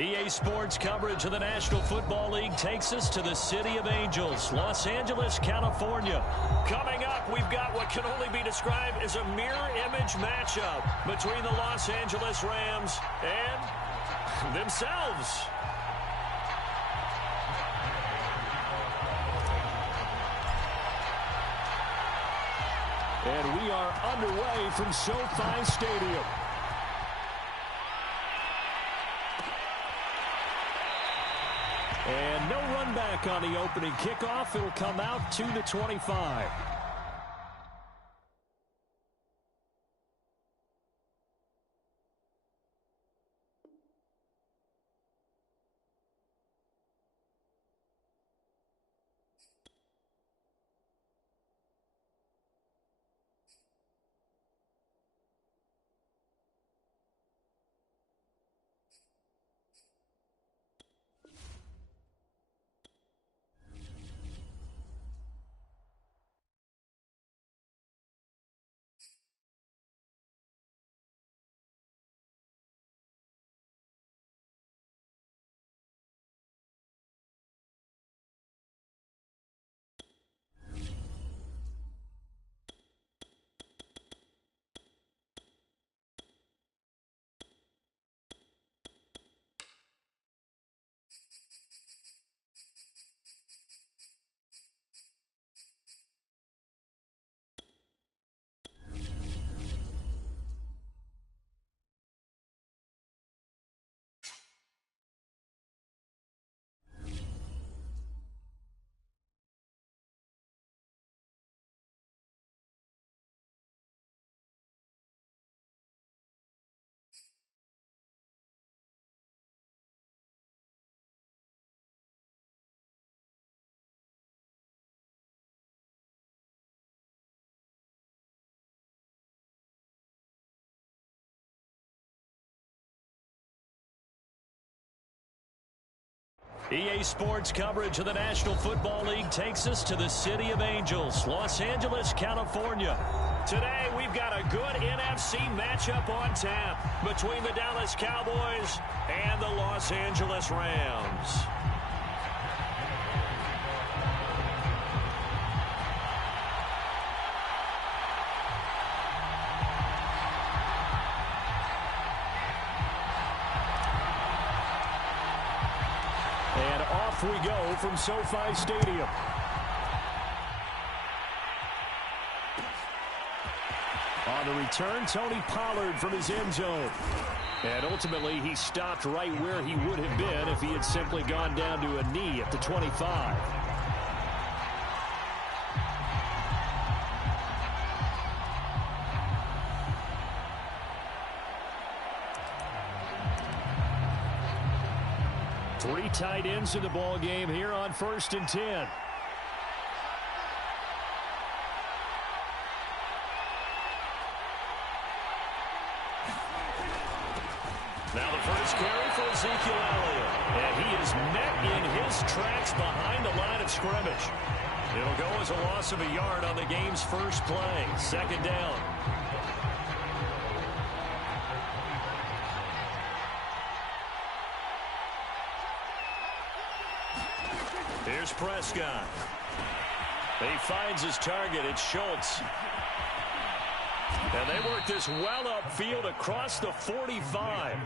EA Sports coverage of the National Football League takes us to the City of Angels, Los Angeles, California. Coming up, we've got what can only be described as a mirror image matchup between the Los Angeles Rams and themselves. And we are underway from SoFi Stadium. And no run back on the opening kickoff. It'll come out to the 25. EA Sports coverage of the National Football League takes us to the City of Angels, Los Angeles, California. Today, we've got a good NFC matchup on tap between the Dallas Cowboys and the Los Angeles Rams. And off we go from SoFi Stadium. On the return, Tony Pollard from his end zone. And ultimately, he stopped right where he would have been if he had simply gone down to a knee at the 25. Three tight ends in the ball game here on 1st and 10. Now the first carry for Ezekiel Elliott. And he is met in his tracks behind the line of scrimmage. It'll go as a loss of a yard on the game's first play. 2nd down. Here's Prescott. He finds his target. It's Schultz. And they work this well upfield across the 45.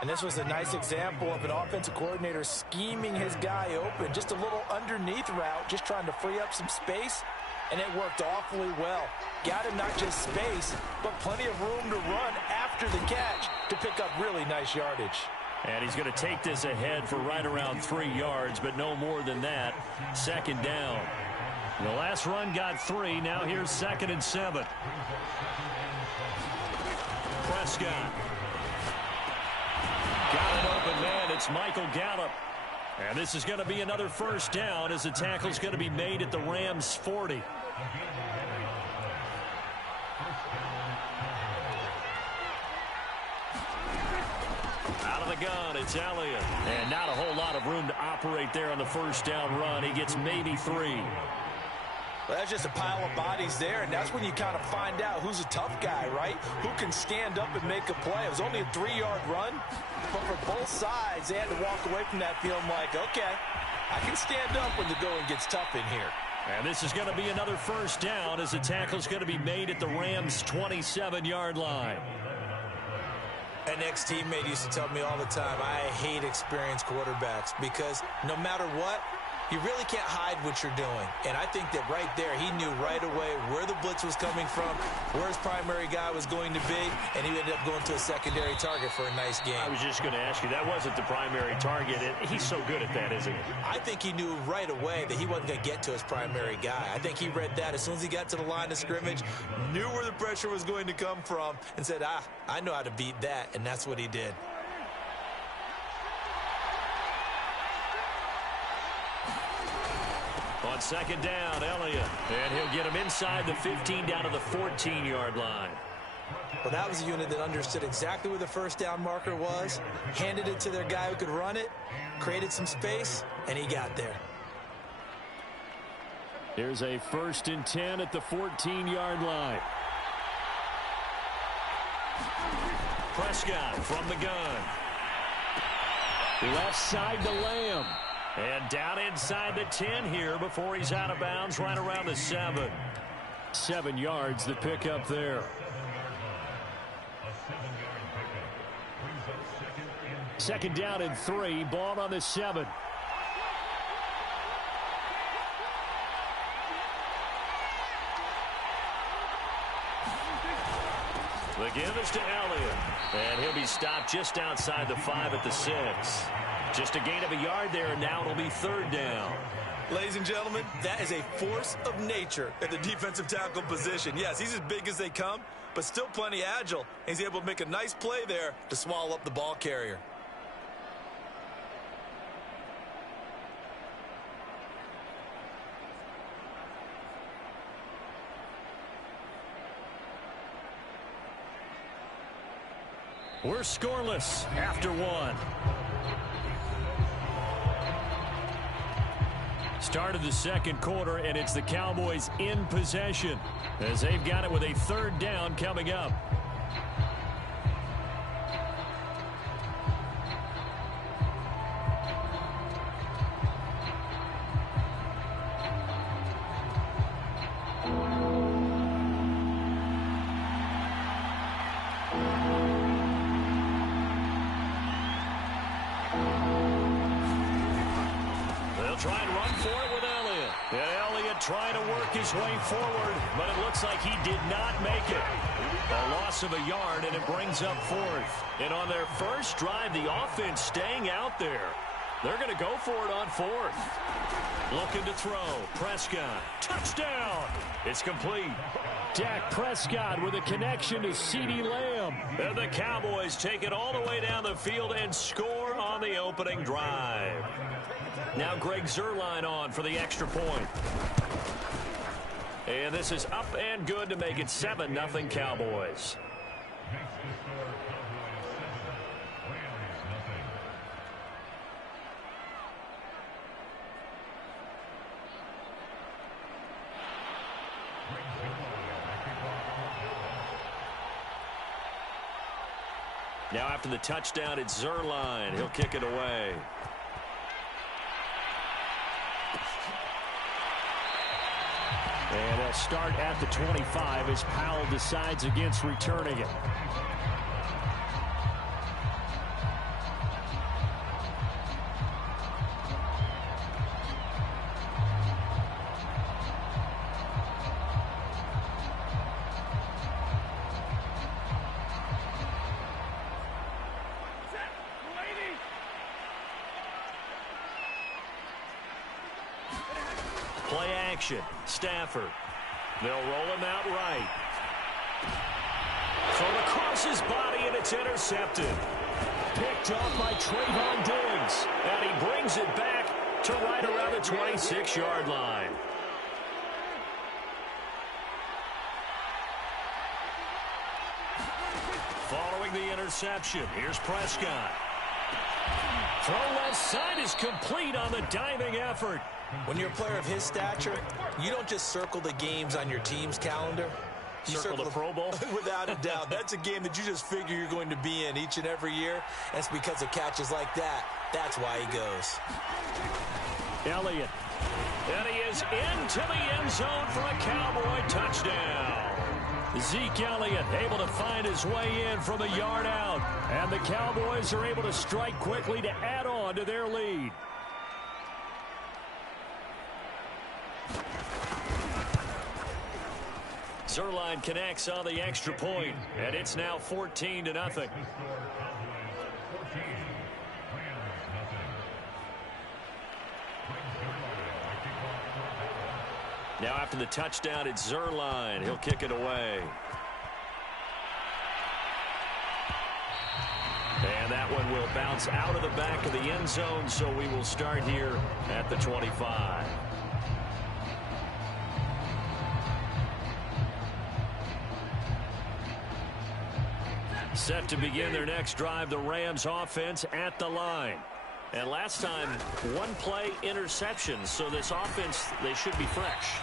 And this was a nice example of an offensive coordinator scheming his guy open. Just a little underneath route, just trying to free up some space. And it worked awfully well. Got him not just space, but plenty of room to run after the catch to pick up really nice yardage. And he's going to take this ahead for right around 3 yards, but no more than that. 2nd down. The last run got 3. Now here's 2nd and 7. Prescott. Got an open man. It's Michael Gallup. And this is going to be another 1st down as the tackle's going to be made at the Rams' 40. Out of the gun, it's Elliott. And not a whole lot of room to operate there on the 1st down run. He gets maybe 3. Well, that's just a pile of bodies there, and that's when you kind of find out who's a tough guy, right? Who can stand up and make a play. It was only a 3-yard run, but for both sides, they had to walk away from that feeling like, okay, I can stand up when the going gets tough in here. And this is going to be another first down as the tackle's going to be made at the Rams' 27-yard line. An ex-teammate used to tell me all the time, I hate experienced quarterbacks because no matter what, you really can't hide what you're doing. And I think that right there, he knew right away where the blitz was coming from, where his primary guy was going to be, and he ended up going to a secondary target for a nice game. I was just going to ask you, that wasn't the primary target. He's so good at that, isn't he? I think he knew right away that he wasn't going to get to his primary guy. I think he read that as soon as he got to the line of scrimmage, knew where the pressure was going to come from, and said, I know how to beat that, and that's what he did. On second down, Elliott. And he'll get him inside the 15 down to the 14-yard line. Well, that was a unit that understood exactly where the first down marker was, handed it to their guy who could run it, created some space, and he got there. Here's a 1st and 10 at the 14-yard line. Prescott from the gun. Left side to Lamb. And down inside the 10 here before he's out of bounds right around the 7. 7 yards the pickup there. Second down and 3. Ball on the 7. The give is to Elliott. And he'll be stopped just outside the 5 at the 6. Just a gain of a yard there, and now it'll be 3rd down. Ladies and gentlemen, that is a force of nature at the defensive tackle position. Yes, he's as big as they come, but still plenty agile. He's able to make a nice play there to swallow up the ball carrier. We're scoreless after 1. Start of the second quarter, and it's the Cowboys in possession as they've got it with a 3rd down coming up. Try and run for it with Elliott. And Elliott trying to work his way forward, but it looks like he did not make it. A loss of a yard, and it brings up 4th. And on their first drive, the offense staying out there. They're going to go for it on 4th. Looking to throw. Prescott. Touchdown. It's complete. Dak Prescott with a connection to CeeDee Lamb. And the Cowboys take it all the way down the field and score on the opening drive. Now Greg Zuerlein on for the extra point. And this is up and good to make it 7-0 Cowboys. Now after the touchdown, it's Zuerlein. He'll kick it away. And they'll start at the 25 as Powell decides against returning it. Play action. Stafford. They'll roll him out right. Thrown across his body, and it's intercepted. Picked off by Trayvon Diggs. And he brings it back to right around the 26-yard line. Following the interception, here's Prescott. Throw left side is complete on the diving effort. When you're a player of his stature, you don't just circle the games on your team's calendar. You circle the Pro Bowl? Without a doubt. That's a game that you just figure you're going to be in each and every year. And it's because of catches like that. That's why he goes. Elliott. And he is into the end zone for a Cowboy touchdown. Zeke Elliott able to find his way in from a yard out. And the Cowboys are able to strike quickly to add on to their lead. Zerline connects on the extra point, and it's now 14-0. Now after the touchdown, it's Zerline. He'll kick it away. And that one will bounce out of the back of the end zone, so we will start here at the 25. Set to begin their next drive, the Rams offense at the line. And last time, one play interception, so this offense, they should be fresh.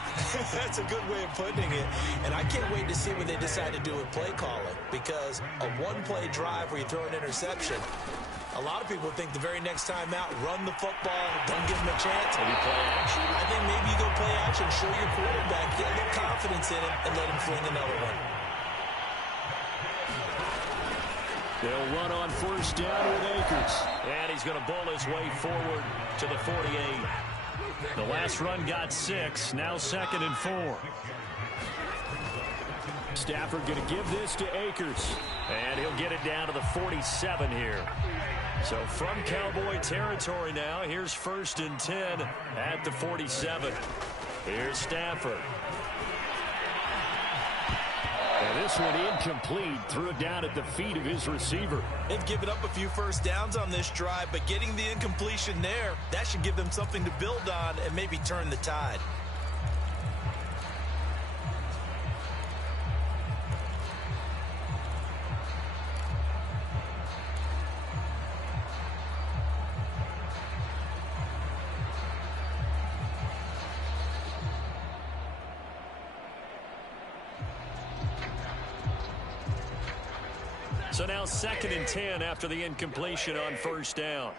That's a good way of putting it. And I can't wait to see what they decide to do with play calling, because a one-play drive where you throw an interception, a lot of people think the very next time out, run the football, don't give him a chance. Maybe play action. I think maybe you go play action, show your quarterback, get a little confidence in him, and let him fling another one. They'll run on first down with Akers. And he's going to bowl his way forward to the 48. The last run got 6. Now 2nd and 4. Stafford going to give this to Akers. And he'll get it down to the 47 here. So from Cowboy territory now, here's 1st and 10 at the 47. Here's Stafford. And this one incomplete. Threw it down at the feet of his receiver. They've given up a few first downs on this drive, but getting the incompletion there, that should give them something to build on and maybe turn the tide. So now 2nd and 10 after the incompletion on first down.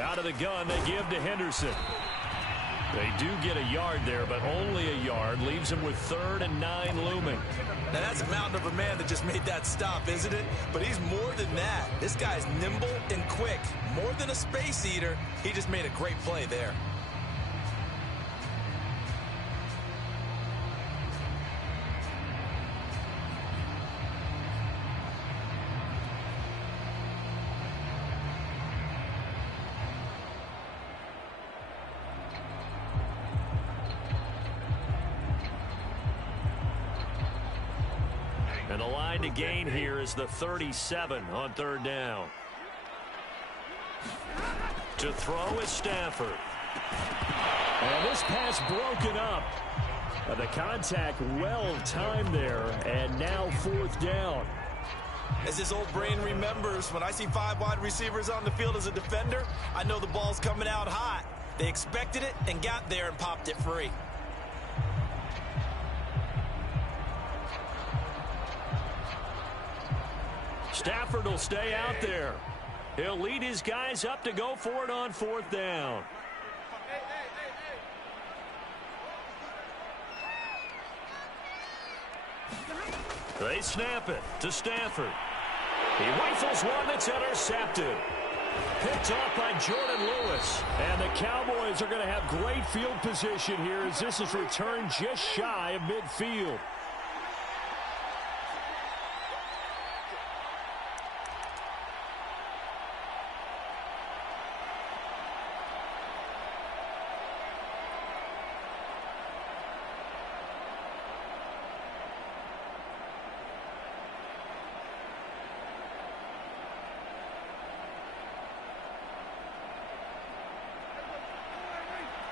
Out of the gun, they give to Henderson. They do get a yard there, but only a yard. Leaves him with 3rd and 9 looming. Now that's a mountain of a man that just made that stop, isn't it? But he's more than that. This guy's nimble and quick. More than a space eater. He just made a great play there. And the line to gain here is the 37 on 3rd down. To throw is Stafford. And this pass broken up. The contact well timed there, and now 4th down. As this old brain remembers, when I see 5 wide receivers on the field as a defender, I know the ball's coming out hot. They expected it and got there and popped it free. Stafford will stay out there. He'll lead his guys up to go for it on 4th down. They snap it to Stafford. He rifles one that's intercepted. Picked off by Jordan Lewis. And the Cowboys are going to have great field position here as this is returned just shy of midfield.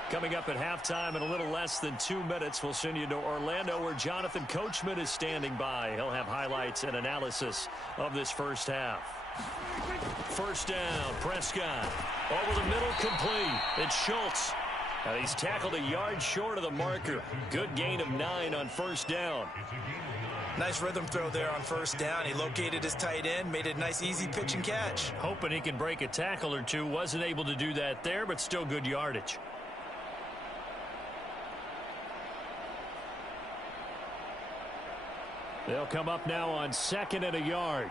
Coming up at halftime in a little less than 2 minutes, we'll send you to Orlando where Jonathan Coachman is standing by. He'll have highlights and analysis of this first half. First down, Prescott. Over the middle, complete. It's Schultz. And he's tackled a yard short of the marker. Good gain of 9 on first down. Nice rhythm throw there on first down. He located his tight end, made it a nice, easy pitch and catch. Hoping he can break a tackle or two. Wasn't able to do that there, but still good yardage. They'll come up now on 2nd and a yard.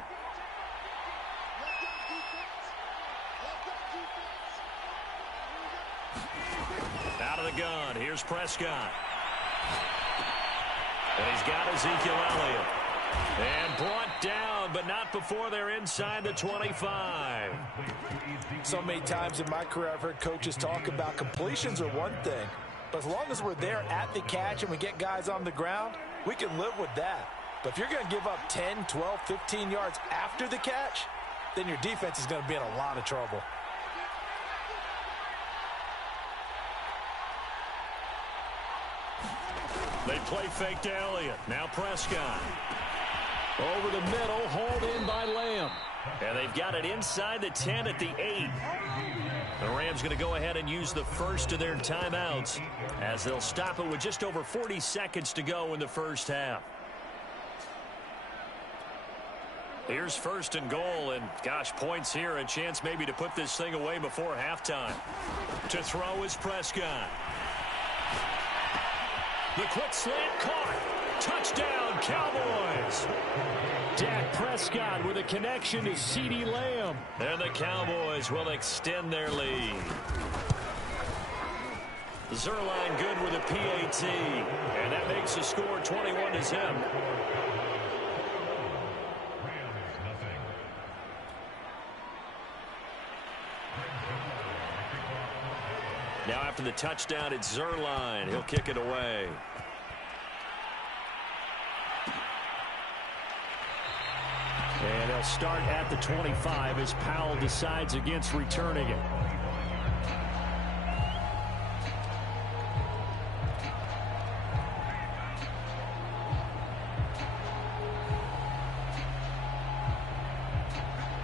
Out of the gun, here's Prescott. And he's got Ezekiel Elliott. And brought down, but not before they're inside the 25. So many times in my career I've heard coaches talk about completions are one thing. But as long as we're there at the catch and we get guys on the ground, we can live with that. But if you're going to give up 10, 12, 15 yards after the catch, then your defense is going to be in a lot of trouble. They play fake to Elliott. Now Prescott. Over the middle, hauled in by Lamb. And they've got it inside the 10 at the 8. The Rams going to go ahead and use the first of their timeouts as they'll stop it with just over 40 seconds to go in the first half. Here's 1st and goal, and gosh, points here, a chance maybe to put this thing away before halftime. To throw is Prescott. The quick slant caught. Touchdown, Cowboys. Dak Prescott with a connection to CeeDee Lamb. And the Cowboys will extend their lead. Zerline good with a PAT. And that makes the score 21-0. Now after the touchdown, it's Zerline. He'll kick it away. And they'll start at the 25 as Powell decides against returning it.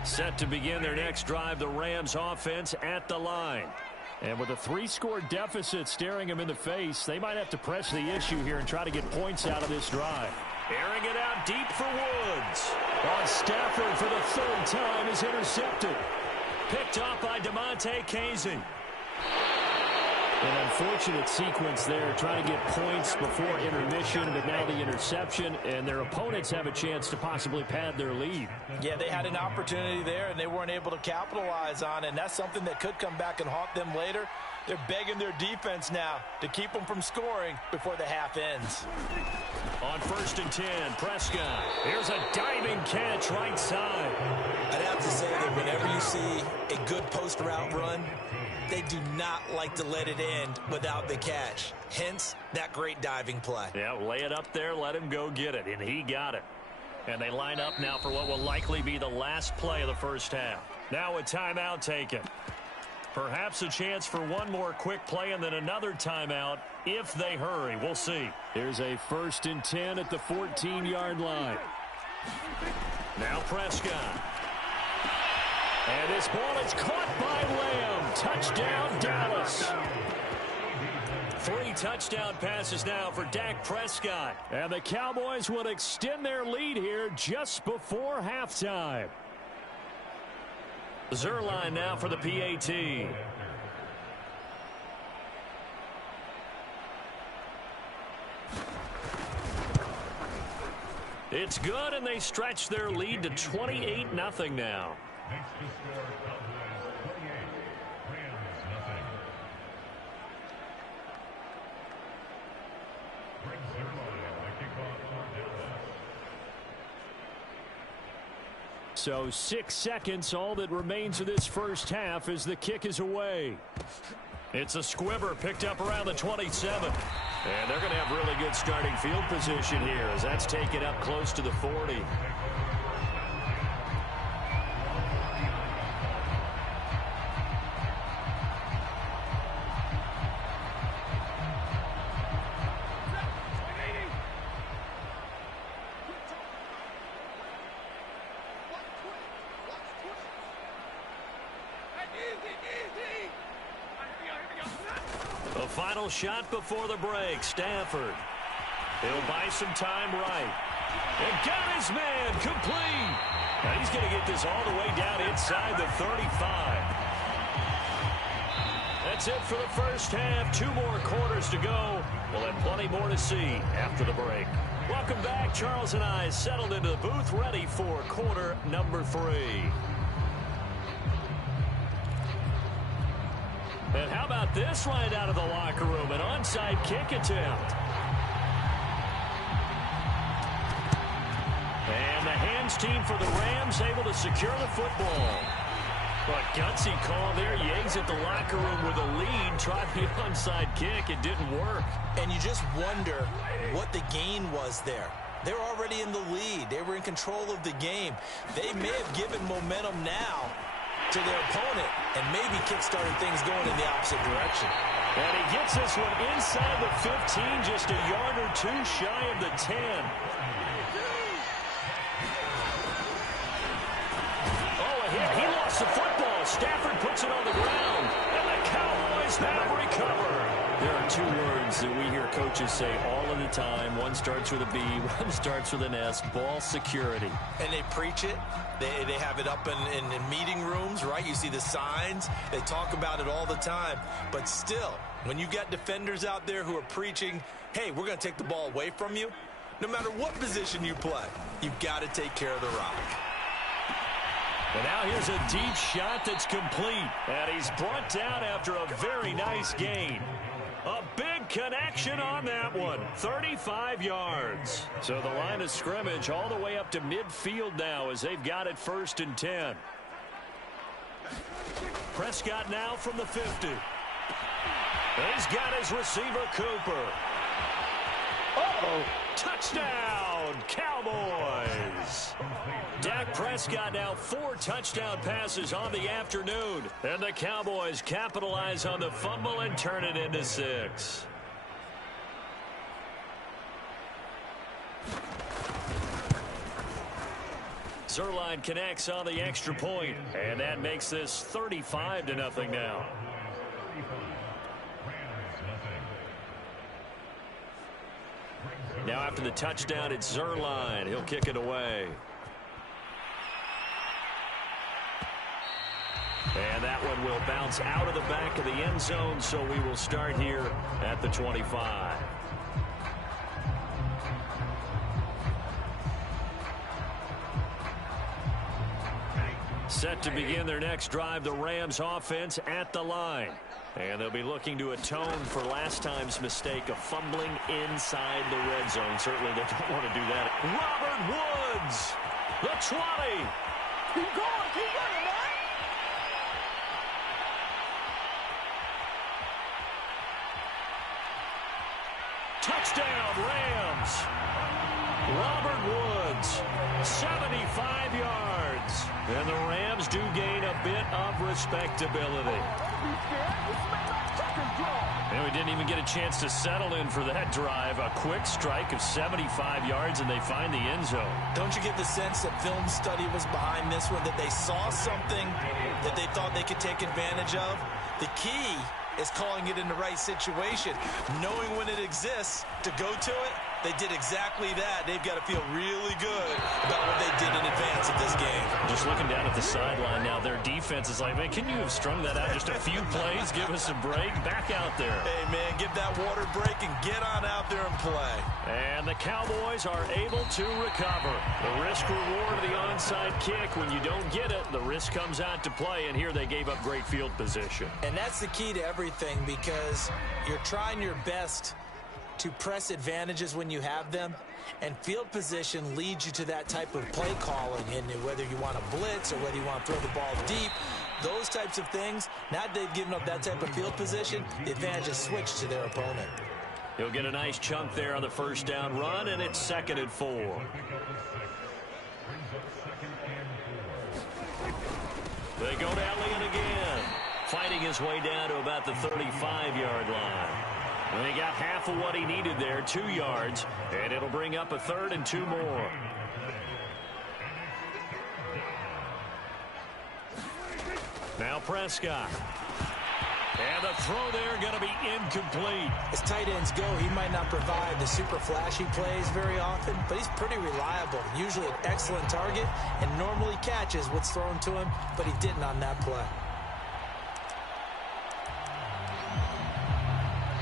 Set to begin their next drive, the Rams offense at the line. And with a 3-score deficit staring them in the face, they might have to press the issue here and try to get points out of this drive. Airing it out deep for Woods. On Stafford for the 3rd time is intercepted. Picked off by DeMonte Casey. An unfortunate sequence there, trying to get points before intermission, but now the interception, and their opponents have a chance to possibly pad their lead. Yeah, they had an opportunity there, and they weren't able to capitalize on it, and that's something that could come back and haunt them later. They're begging their defense now to keep them from scoring before the half ends. On 1st and 10, Prescott. Here's a diving catch right side. I'd have to say that whenever you see a good post route run, they do not like to let it end without the catch. Hence, that great diving play. Yeah, lay it up there, let him go get it, and he got it. And they line up now for what will likely be the last play of the first half. Now a timeout taken. Perhaps a chance for one more quick play and then another timeout if they hurry. We'll see. Here's a 1st and 10 at the 14-yard line. Now Prescott. And this ball is caught by Lamb. Touchdown, Dallas. 3 touchdown passes now for Dak Prescott. And the Cowboys will extend their lead here just before halftime. Zerline now for the PAT. It's good, and they stretch their lead to 28-0 now. So 6 seconds, all that remains of this first half as the kick is away. It's a squibber picked up around the 27. And they're going to have really good starting field position here as that's taken up close to the 40. Final shot before the break. Stafford. He'll buy some time right. And got his man complete. Now he's going to get this all the way down inside the 35. That's it for the first half. 2 more quarters to go. We'll have plenty more to see after the break. Welcome back. Charles and I settled into the booth, ready for quarter number 3. And how about this right out of the locker room? An onside kick attempt. And the hands team for the Rams able to secure the football. But gutsy call there. You exit the locker room with a lead. Tried the onside kick. It didn't work. And you just wonder what the gain was there. They're already in the lead. They were in control of the game. They may have given momentum now to their opponent and maybe kick-started things going in the opposite direction. And he gets this one inside the 15, just a yard or 2 shy of the 10. He lost the football. Stafford puts it on the ground. And the Cowboys have recovered. There are 2 words that we hear coaches say all of the time. One starts with a B, one starts with an S. Ball security. And they preach it. They have it up in meeting rooms, right? You see the signs. They talk about it all the time. But still, when you got defenders out there who are preaching, hey, we're going to take the ball away from you, no matter what position you play, you've got to take care of the rock. And now here's a deep shot that's complete. And he's brought down after a very nice gain. A big connection on that one. 35 yards. So the line of scrimmage all the way up to midfield now as they've got it 1st and 10. Prescott now from the 50. He's got his receiver, Cooper. Uh-oh. Touchdown, Cowboys. Dak Prescott now 4 touchdown passes on the afternoon. And the Cowboys capitalize on the fumble and turn it into 6. Zerline connects on the extra point, and that makes this 35-0 now. Now after the touchdown, it's Zerline. He'll kick it away. And that one will bounce out of the back of the end zone, so we will start here at the 25. Set to begin their next drive, the Rams offense at the line. And they'll be looking to atone for last time's mistake of fumbling inside the red zone. Certainly they don't want to do that. Robert Woods, the 20. Keep going, man. Touchdown, Rams. Robert Woods, 75 yards. And the Rams do gain a bit of respectability. And we didn't even get a chance to settle in for that drive. A quick strike of 75 yards, and they find the end zone. Don't you get the sense that film study was behind this one, that they saw something that they thought they could take advantage of? The key is calling it in the right situation, knowing when it exists to go to it. They did exactly that. They've got to feel really good about what they did in advance of this game. Just looking down at the sideline now, their defense is like, man, can you have strung that out just a few plays? Give us a break. Back out there. Hey, man, give that water break and get on out there and play. And the Cowboys are able to recover. The risk-reward of the onside kick. When you don't get it, the risk comes out to play, and here they gave up great field position. And that's the key to everything, because you're trying your best to press advantages when you have them, and field position leads you to that type of play calling. And whether you want to blitz or whether you want to throw the ball deep, those types of things, now that they've given up that type of field position, the advantage is switched to their opponent. He'll get a nice chunk there on the first down run, and it's 2nd and 4. They go to Elliott again, fighting his way down to about the 35-yard line. And he got half of what he needed there, 2 yards, and it'll bring up a 3rd and 2 more. Now Prescott. And the throw there going to be incomplete. As tight ends go, he might not provide the super flashy plays very often, but he's pretty reliable. Usually an excellent target and normally catches what's thrown to him, but he didn't on that play.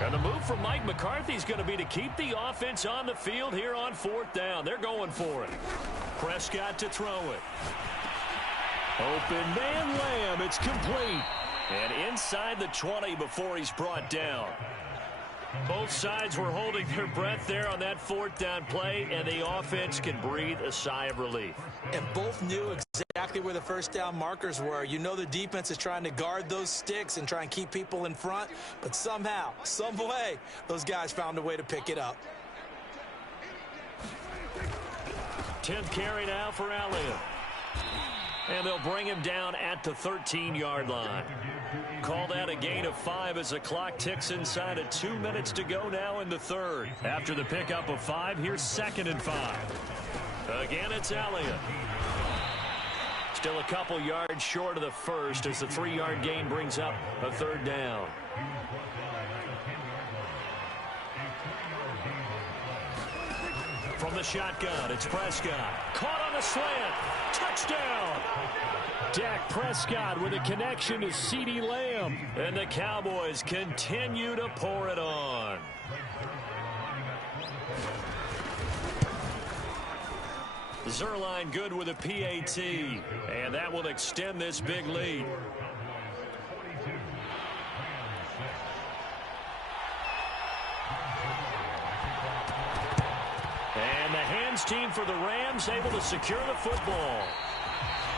And the move from Mike McCarthy is going to be to keep the offense on the field here on 4th down. They're going for it. Prescott to throw it. Open man Lamb. It's complete. And inside the 20 before he's brought down. Both sides were holding their breath there on that 4th down play, and the offense can breathe a sigh of relief. And both knew exactly where the first down markers were. You know the defense is trying to guard those sticks and try and keep people in front, but somehow, some way, those guys found a way to pick it up. 10th carry now for Elliott. And they'll bring him down at the 13-yard line. Call that a gain of 5 as the clock ticks inside of 2 minutes to go now in the 3rd. After the pickup of 5, here's 2nd and 5. Again, it's Elliott. Still a couple yards short of the first as the 3-yard gain brings up a 3rd down. From the shotgun, it's Prescott. Caught on the slant. Touchdown. Dak Prescott with a connection to CeeDee Lamb. And the Cowboys continue to pour it on. Zerline good with a PAT. And that will extend this big lead. And the hands team for the Rams able to secure the football.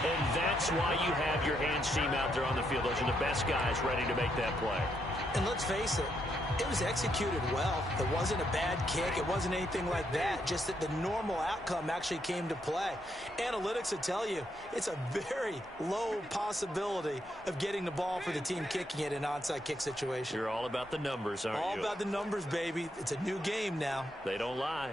And that's why you have your hands team out there on the field. Those are the best guys ready to make that play. And let's face it, it was executed well. It wasn't a bad kick. It wasn't anything like that. Just that the normal outcome actually came to play. Analytics will tell you it's a very low possibility of getting the ball for the team kicking it in an onside kick situation. You're all about the numbers, aren't you? All about the numbers, baby. It's a new game now. They don't lie.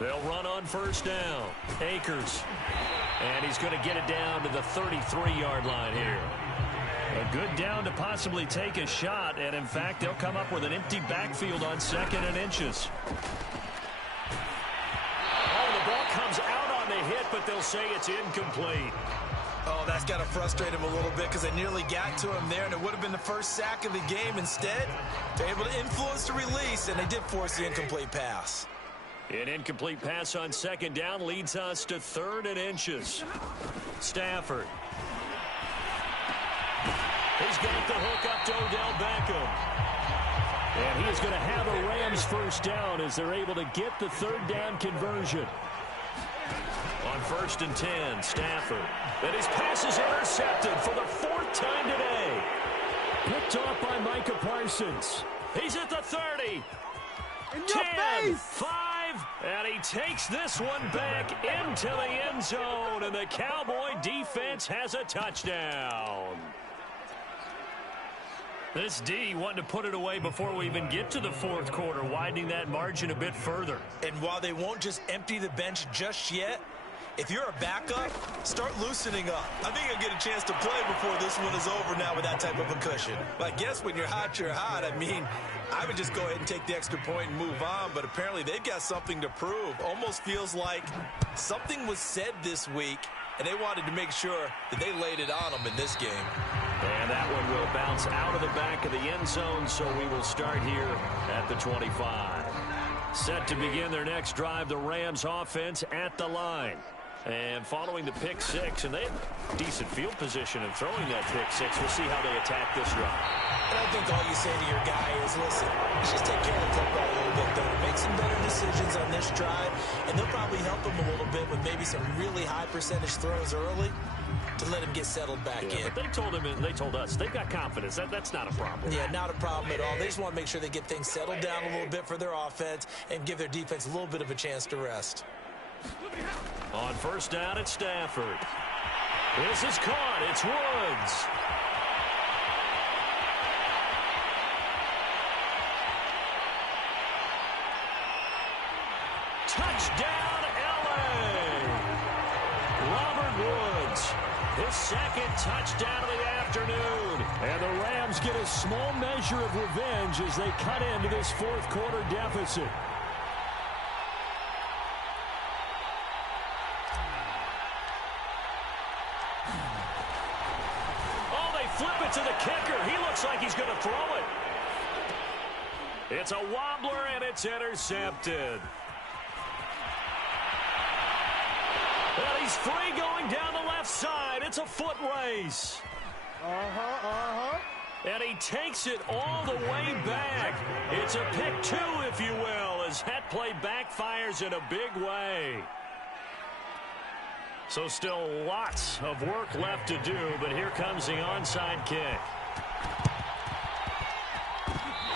They'll run on 1st down. Akers. And he's going to get it down to the 33-yard line here. A good down to possibly take a shot. And, in fact, they'll come up with an empty backfield on 2nd and inches. Oh, the ball comes out on the hit, but they'll say it's incomplete. Oh, that's got to frustrate him a little bit because they nearly got to him there, and it would have been the first sack of the game. Instead, they're able to influence the release, and they did force the incomplete pass. An incomplete pass on 2nd down leads us to 3rd and inches. Stafford. He's got the hook up to Odell Beckham. And he is going to have a Rams 1st down as they're able to get the 3rd down conversion. On 1st and 10, Stafford. And his pass is intercepted for the 4th time today. Picked off by Micah Parsons. He's at the 30. 10, 5, and he takes this one back into the end zone, and the Cowboy defense has a touchdown. This D wanting to put it away before we even get to the 4th quarter, widening that margin a bit further. And while they won't just empty the bench just yet, if you're a backup, start loosening up. I think you'll get a chance to play before this one is over now with that type of a cushion. But I guess when you're hot, you're hot. I mean, I would just go ahead and take the extra point and move on, but apparently they've got something to prove. Almost feels like something was said this week, and they wanted to make sure that they laid it on them in this game. And that one will bounce out of the back of the end zone, so we will start here at the 25. Set to begin their next drive, the Rams offense at the line. And following the pick 6, and they have decent field position in throwing that pick 6. We'll see how they attack this drive. And I think all you say to your guy is, listen, let's just take care of the football a little bit better. Make some better decisions on this drive, and they'll probably help him a little bit with maybe some really high percentage throws early to let him get settled back in. But they told him, and they told us, they've got confidence. That's not a problem. Yeah, not a problem at all. They just want to make sure they get things settled down a little bit for their offense and give their defense a little bit of a chance to rest. On 1st down, it's Stafford. This is caught. It's Woods. Touchdown, L.A. Robert Woods. His second touchdown of the afternoon. And the Rams get a small measure of revenge as they cut into this fourth quarter deficit. Oh, they flip it to the kicker. He looks like he's going to throw it. It's a wobbler, and it's intercepted. And he's free going down the left side. It's a foot race. And he takes it all the way back. It's a pick two, if you will, as that play backfires in a big way. So still lots of work left to do, but here comes the onside kick.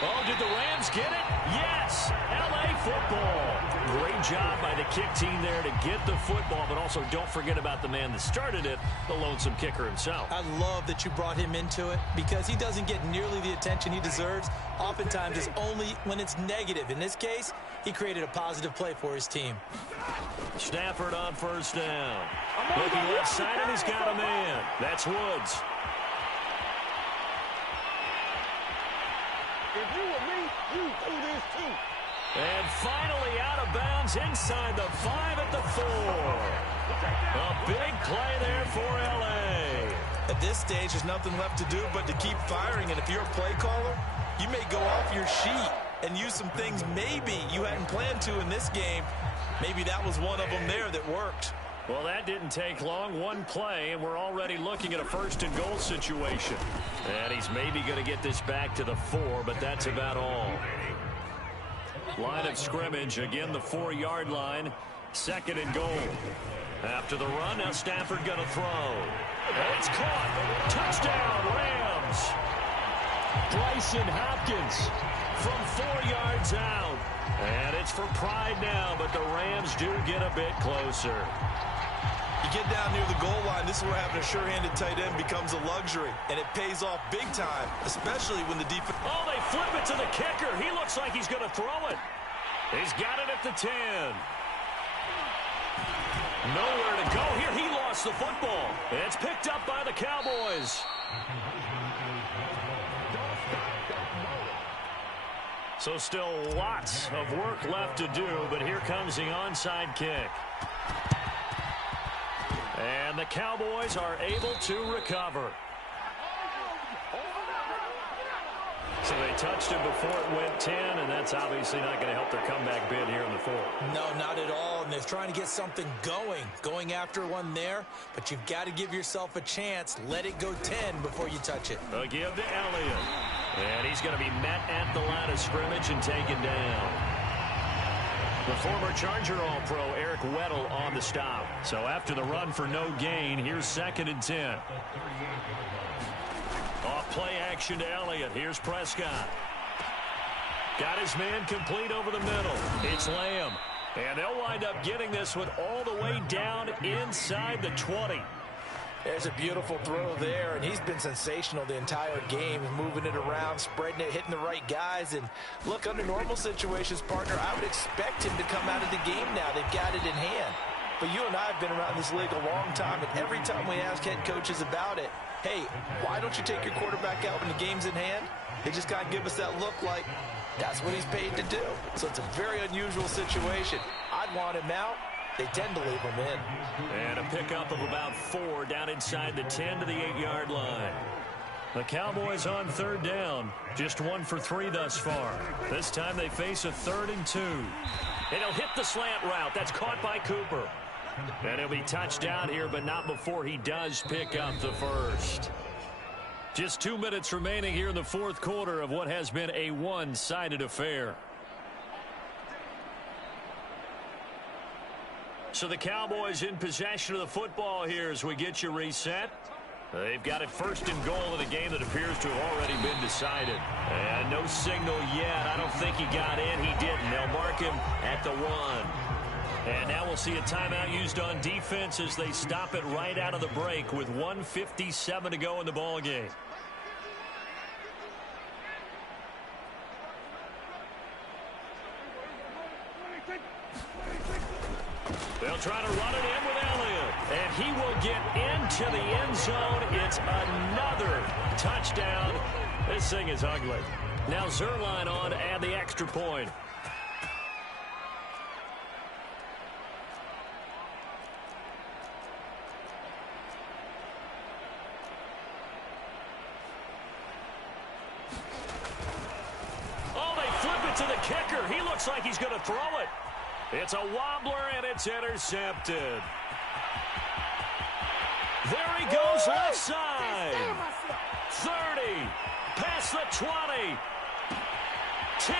Oh, did the Rams get it? Yes! L.A. football. Great job by the kick team there to get the football, but also don't forget about the man that started it, the lonesome kicker himself. I love that you brought him into it because he doesn't get nearly the attention he deserves. Oftentimes, it's only when it's negative. In this case, he created a positive play for his team. Stafford on first down. Looking left side, and he's got a man. That's Woods. If you were me, you do this too. And finally out of bounds inside the 5 at the 4. A big play there for L.A. At this stage, there's nothing left to do but to keep firing. And if you're a play caller, you may go off your sheet and use some things maybe you hadn't planned to in this game. Maybe that was one of them there that worked. Well, that didn't take long. One play, and we're already looking at a first-and-goal situation. And he's maybe going to get this back to the 4, but that's about all. Line of scrimmage, again, the 4-yard line. Second and goal. After the run, now Stafford going to throw. And it's caught. Touchdown, Rams. Bryson Hopkins from 4 yards out. And it's for pride now, but the Rams do get a bit closer. You get down near the goal line, this is where having a sure-handed tight end becomes a luxury, and it pays off big time, especially when the defense... Oh, they flip it to the kicker. He looks like he's going to throw it. He's got it at the 10. Nowhere to go here. He lost the football. It's picked up by the Cowboys. So still lots of work left to do, but here comes the onside kick. And the Cowboys are able to recover. So they touched him before it went 10, and that's obviously not going to help their comeback bid here in the 4th. No, not at all, and they're trying to get something going after one there, but you've got to give yourself a chance. Let it go 10 before you touch it. A give to Elliott, and he's going to be met at the line of scrimmage and taken down. The former Charger All-Pro Eric Weddle on the stop. So after the run for no gain, here's 2nd and 10. Off play action to Elliott. Here's Prescott. Got his man complete over the middle. It's Lamb. And they'll wind up getting this one all the way down inside the 20. There's a beautiful throw there, and he's been sensational the entire game, moving it around, spreading it, hitting the right guys. And look, under normal situations, partner, I would expect him to come out of the game now. They've got it in hand. But you and I have been around this league a long time, and every time we ask head coaches about it, hey, why don't you take your quarterback out when the game's in hand? They just kind of give us that look like that's what he's paid to do. So it's a very unusual situation. I'd want him out. They tend to leave him in. And a pickup of about 4 down inside the 10 to the 8-yard line. The Cowboys on 3rd down. Just 1 for 3 thus far. This time they face a 3rd and 2. And he'll hit the slant route. That's caught by Cooper. And he'll be touched down here, but not before he does pick up the first. Just 2 minutes remaining here in the 4th quarter of what has been a one-sided affair. So the Cowboys in possession of the football here as we get you reset. They've got it 1st and goal in a game that appears to have already been decided. And no signal yet. I don't think he got in. He didn't. They'll mark him at the 1. And now we'll see a timeout used on defense as they stop it right out of the break with 1:57 to go in the ball game. They'll try to run it in with Elliott. And he will get into the end zone. It's another touchdown. This thing is ugly. Now Zerline on to add the extra point. Oh, they flip it to the kicker. He looks like he's going to throw it. It's a wobbler, and it's intercepted. There he goes left side. 30. Past the 20. 10.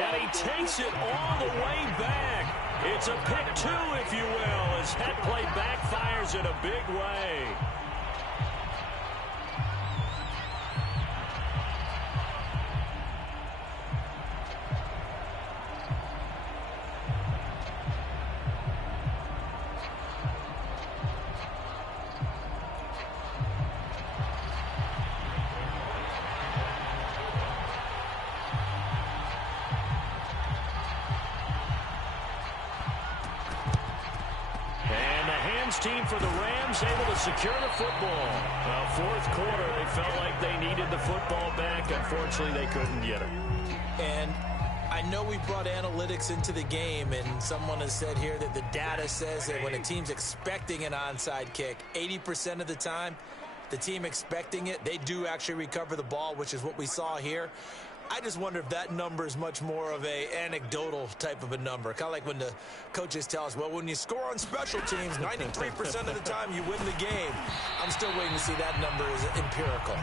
And he takes it all the way back. It's a pick two, if you will, as that play backfires in a big way. Team for the Rams able to secure the football. Fourth quarter, they felt like they needed the football back. Unfortunately, they couldn't get it. And I know we brought analytics into the game, and someone has said here that the data says that when a team's expecting an onside kick, 80% of the time, the team expecting it, they do actually recover the ball, which is what we saw here. I just wonder if that number is much more of a anecdotal type of a number. Kind of like when the coaches tell us, well, when you score on special teams, 93% of the time you win the game. I'm still waiting to see that number is empirical.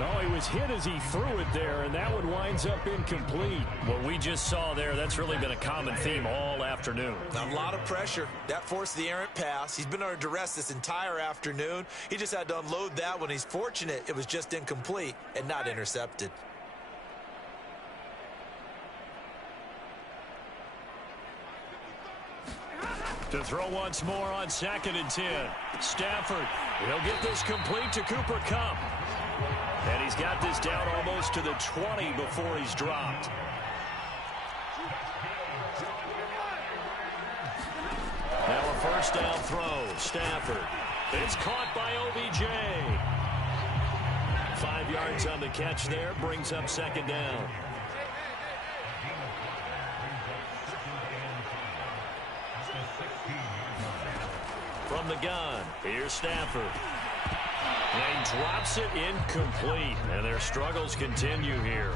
Oh, he was hit as he threw it there, and that one winds up incomplete. What we just saw there, that's really been a common theme all afternoon. A lot of pressure. That forced the errant pass. He's been under duress this entire afternoon. He just had to unload that one. He's fortunate it was just incomplete and not intercepted. To throw once more on 2nd and 10. Stafford, he'll get this complete to Cooper Kupp. And he's got this down almost to the 20 before he's dropped. Now a first down throw. Stafford. It's caught by OBJ. 5 yards on the catch there. Brings up 2nd down. From the gun, here's Stafford. And he drops it incomplete. And their struggles continue here.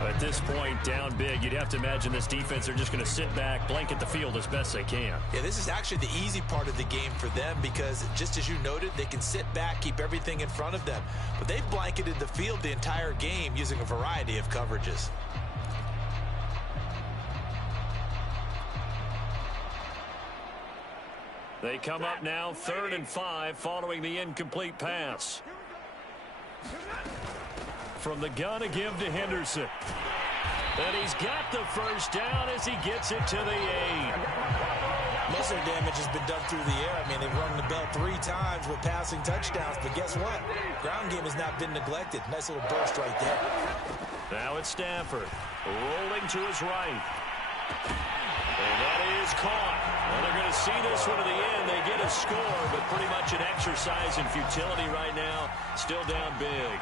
At this point, down big, you'd have to imagine this defense are just going to sit back, blanket the field as best they can. Yeah, this is actually the easy part of the game for them because, just as you noted, they can sit back, keep everything in front of them. But they've blanketed the field the entire game using a variety of coverages. They come up now 3rd and 5 following the incomplete pass. From the gun, a give to Henderson. And he's got the first down as he gets it to the 8. Most of their damage has been done through the air. I mean, they've rung the bell 3 times with passing touchdowns, but guess what? Ground game has not been neglected. Nice little burst right there. Now it's Stafford rolling to his right. And that is caught. Well, they're going to see this one to the end. They get a score, but pretty much an exercise in futility right now. Still down big.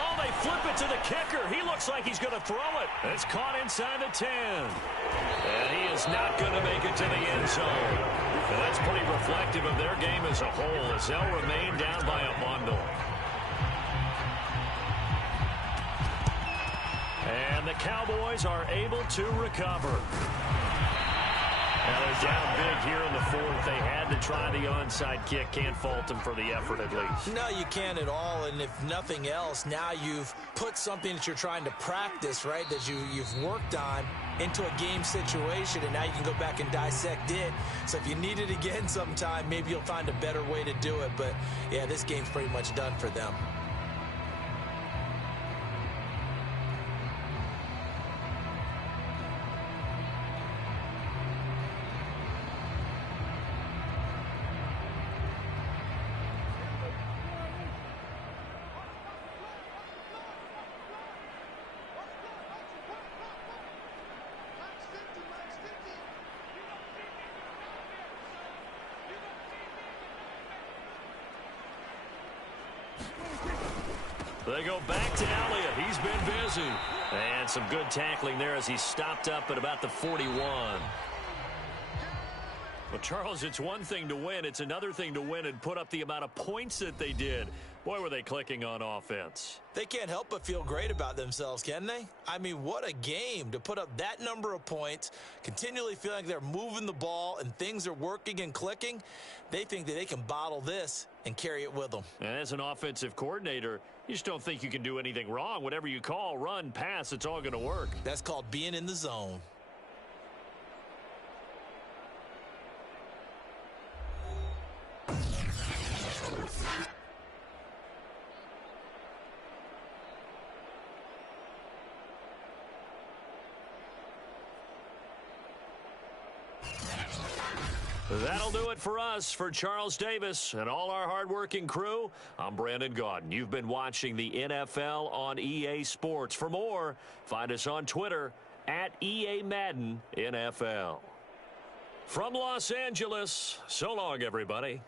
Oh, they flip it to the kicker. He looks like he's going to throw it. It's caught inside the 10. And he is not going to make it to the end zone. And that's pretty reflective of their game as a whole as they'll remain down by a bundle. And the Cowboys are able to recover. Now they're down big here in the 4th. They had to try the onside kick. Can't fault them for the effort at least. No, you can't at all. And if nothing else, now you've put something that you're trying to practice, right, that you've worked on into a game situation, and now you can go back and dissect it. So if you need it again sometime, maybe you'll find a better way to do it. But, yeah, this game's pretty much done for them. They go back to Elliott. He's been busy. And some good tackling there as he stopped up at about the 41. Well, Charles, it's one thing to win. It's another thing to win and put up the amount of points that they did. Boy, were they clicking on offense. They can't help but feel great about themselves, can they? I mean, what a game to put up that number of points, continually feeling like they're moving the ball and things are working and clicking. They think that they can bottle this and carry it with them. And as an offensive coordinator, you just don't think you can do anything wrong. Whatever you call, run, pass, it's all going to work. That's called being in the zone. That'll do it for us. For Charles Davis and all our hardworking crew, I'm Brandon Gaudin. You've been watching the NFL on EA Sports. For more, find us on Twitter at EA Madden NFL. From Los Angeles, so long, everybody.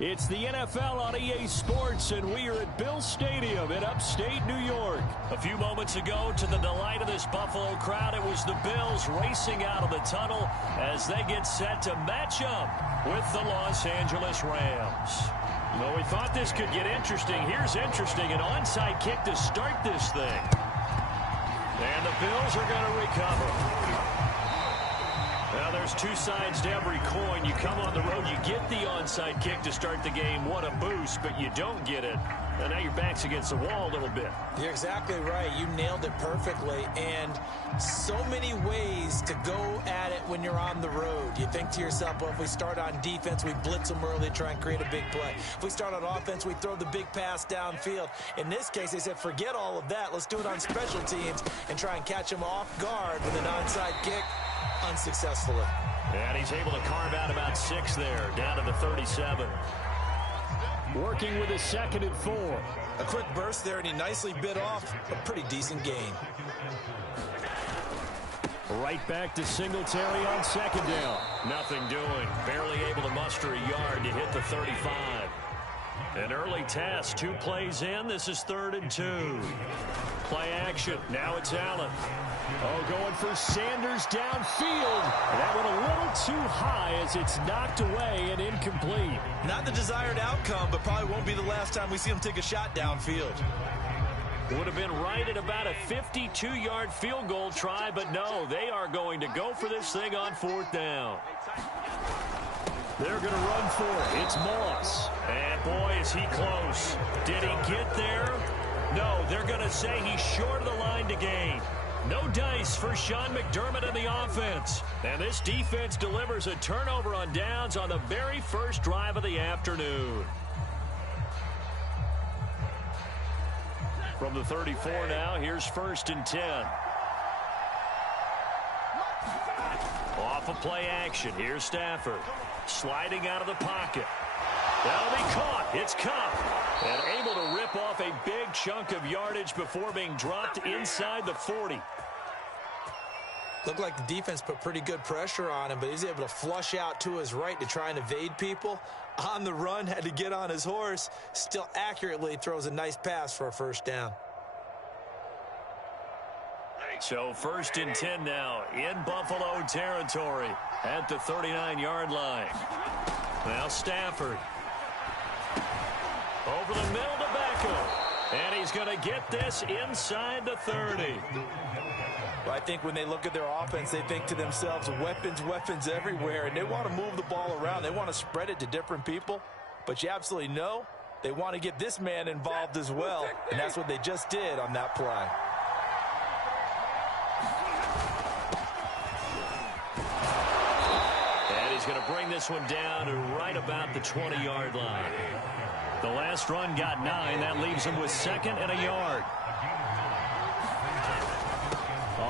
It's the NFL on EA Sports, and we are at Bill Stadium in upstate New York. A few moments ago, to the delight of this Buffalo crowd, it was the Bills racing out of the tunnel as they get set to match up with the Los Angeles Rams. Well, we thought this could get interesting. Here's interesting, an onside kick to start this thing. And the Bills are going to recover. Now, there's two sides to every coin. You come on the road, you get the onside kick to start the game. What a boost, but you don't get it. And now your back's against the wall a little bit. You're exactly right. You nailed it perfectly. And so many ways to go at it when you're on the road. You think to yourself, well, if we start on defense, we blitz them early, try and create a big play. If we start on offense, we throw the big pass downfield. In this case, they said, forget all of that. Let's do it on special teams and try and catch them off guard with an onside kick. Unsuccessfully. And he's able to carve out about 6 there, down to the 37. Working with his 2nd and 4. A quick burst there, and he nicely bit off a pretty decent gain. Right back to Singletary on 2nd down. Nothing doing. Barely able to muster a yard to hit the 35. An early test. 2 plays in. This is 3rd and 2. Play action. Now it's Allen. Oh, going for Sanders downfield. That went a little too high as it's knocked away and incomplete. Not the desired outcome, but probably won't be the last time we see him take a shot downfield. Would have been right at about a 52-yard field goal try, but no, they are going to go for this thing on 4th down. They're going to run for it. It's Moss. And boy, is he close. Did he get there? No, they're going to say he's short of the line to gain. No dice for Sean McDermott and the offense. And this defense delivers a turnover on downs on the very first drive of the afternoon. From the 34 now, here's 1st and 10. Off of play action, here's Stafford. Sliding out of the pocket. That'll be caught. It's Cup. And able to rip off a big chunk of yardage before being dropped inside the 40. Looked like the defense put pretty good pressure on him, but he's able to flush out to his right to try and evade people. On the run, had to get on his horse. Still accurately throws a nice pass for a 1st down. So 1st and 10 now in Buffalo territory at the 39-yard line. Now Stafford. Over the middle to Beckham. And he's going to get this inside the 30. Well, I think when they look at their offense, they think to themselves, weapons, weapons everywhere, and they want to move the ball around. They want to spread it to different people. But you absolutely know they want to get this man involved as well, and that's what they just did on that play. And he's going to bring this one down to right about the 20-yard line. The last run got 9. That leaves him with 2nd and a yard.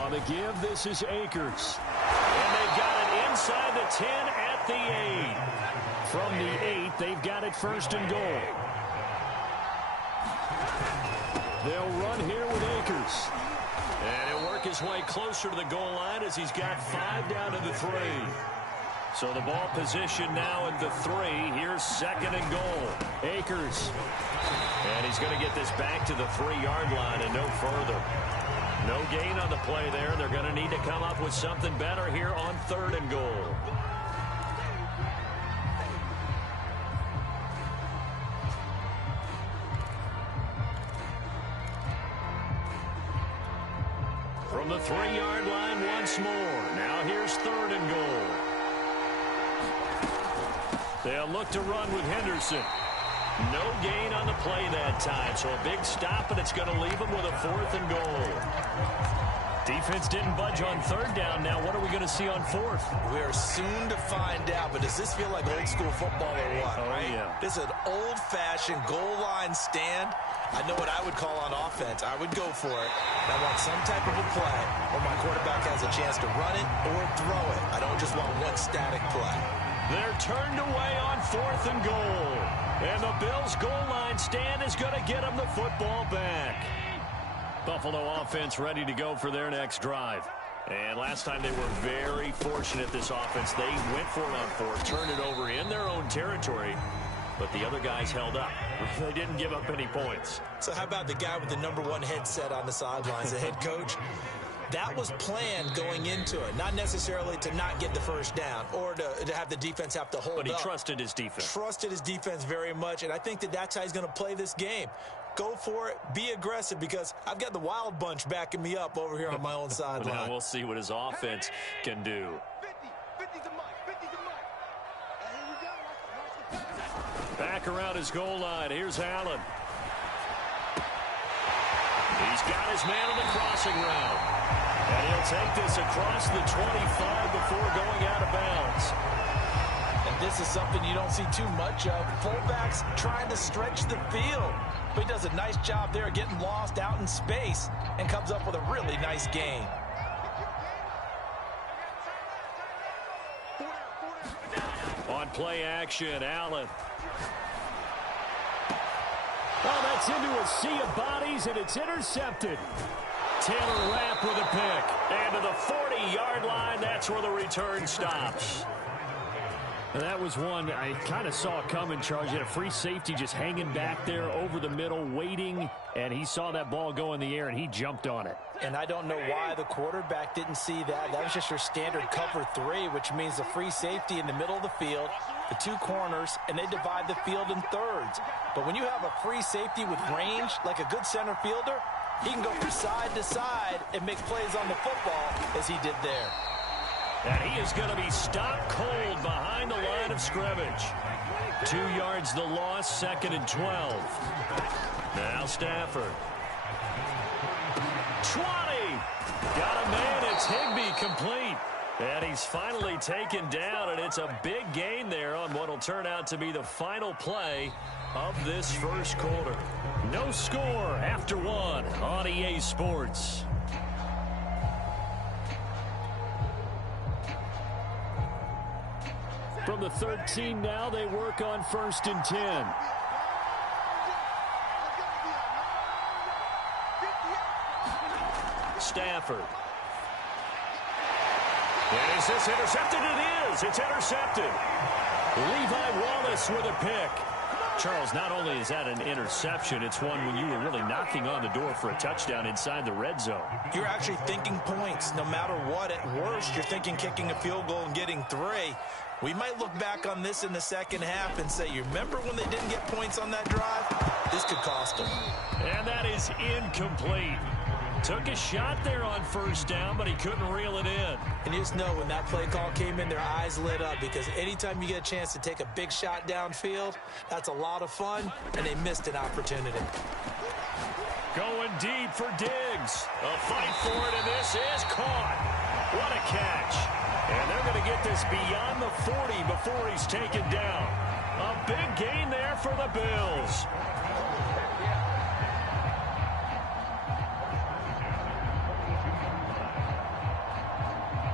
On the give, this is Akers. And they've got it inside the 10 at the 8. From the 8, they've got it 1st and goal. They'll run here with Akers. And he'll work his way closer to the goal line as he's got 5 down to the 3. So the ball position now at the 3. Here's 2nd and goal. Akers. And he's going to get this back to the 3-yard line and no further. No gain on the play there. They're going to need to come up with something better here on 3rd and goal. From the 3-yard line once more. Now here's 3rd and goal. They'll look to run with Henderson. No gain on the play that time, so a big stop, and it's going to leave them with a 4th and goal. Defense didn't budge on 3rd down. Now what are we going to see on 4th? We are soon to find out, but does this feel like old school football or what? Oh, right? Yeah. This is an old-fashioned goal line stand. I know what I would call on offense. I would go for it. I want some type of a play where my quarterback has a chance to run it or throw it. I don't just want one static play. They're turned away on 4th and goal. And the Bills' goal line stand is going to get them the football back. Buffalo offense ready to go for their next drive. And last time they were very fortunate, this offense. They went for it on 4th, turned it over in their own territory. but the other guys held up. They didn't give up any points. So how about the guy with the #1 headset on the sidelines, the head coach? That was planned going into it, not necessarily to not get the first down or to have the defense have to hold up. But he trusted his defense. Trusted his defense very much, and I think that's how he's going to play this game. Go for it, be aggressive, because I've got the wild bunch backing me up over here on my own sideline. Now we'll see what his offense can do. Back around his goal line. Here's Allen. He's got his man on the crossing route. And he'll take this across the 25 before going out of bounds. And this is something you don't see too much of. Fullbacks trying to stretch the field. But he does a nice job there getting lost out in space and comes up with a really nice gain. On play action, Allen. Oh, that's into a sea of bodies, and it's intercepted. Taylor Rapp with a pick. And to the 40-yard line, that's where the return stops. And that was one I kind of saw coming, Charles. You had a free safety just hanging back there over the middle, waiting, and he saw that ball go in the air, and he jumped on it. And I don't know why the quarterback didn't see that. That was just your standard cover 3, which means the free safety in the middle of the field, the 2 corners, and they divide the field in thirds. But when you have a free safety with range, like a good center fielder, he can go from side to side and make plays on the football as he did there. And he is going to be stopped cold behind the line of scrimmage. 2 yards the loss, 2nd and 12. Now Stafford. 20. Got a man. It's Higbee complete. And he's finally taken down, and it's a big gain there on what will turn out to be the final play of this first quarter. No score after 1 on EA Sports. From the 13 now, they work on 1st and 10. Stafford. And is this intercepted? It is. It's intercepted. Levi Wallace with a pick. Charles, not only is that an interception, it's one when you were really knocking on the door for a touchdown inside the red zone. You're actually thinking points no matter what. At worst, you're thinking kicking a field goal and getting 3. We might look back on this in the second half and say, you remember when they didn't get points on that drive? This could cost them. And that is incomplete. Took a shot there on 1st down, but he couldn't reel it in. And you just know when that play call came in, their eyes lit up, because anytime you get a chance to take a big shot downfield, that's a lot of fun, and they missed an opportunity. Going deep for Diggs. A fight for it, and this is caught. What a catch. And they're going to get this beyond the 40 before he's taken down. A big gain there for the Bills.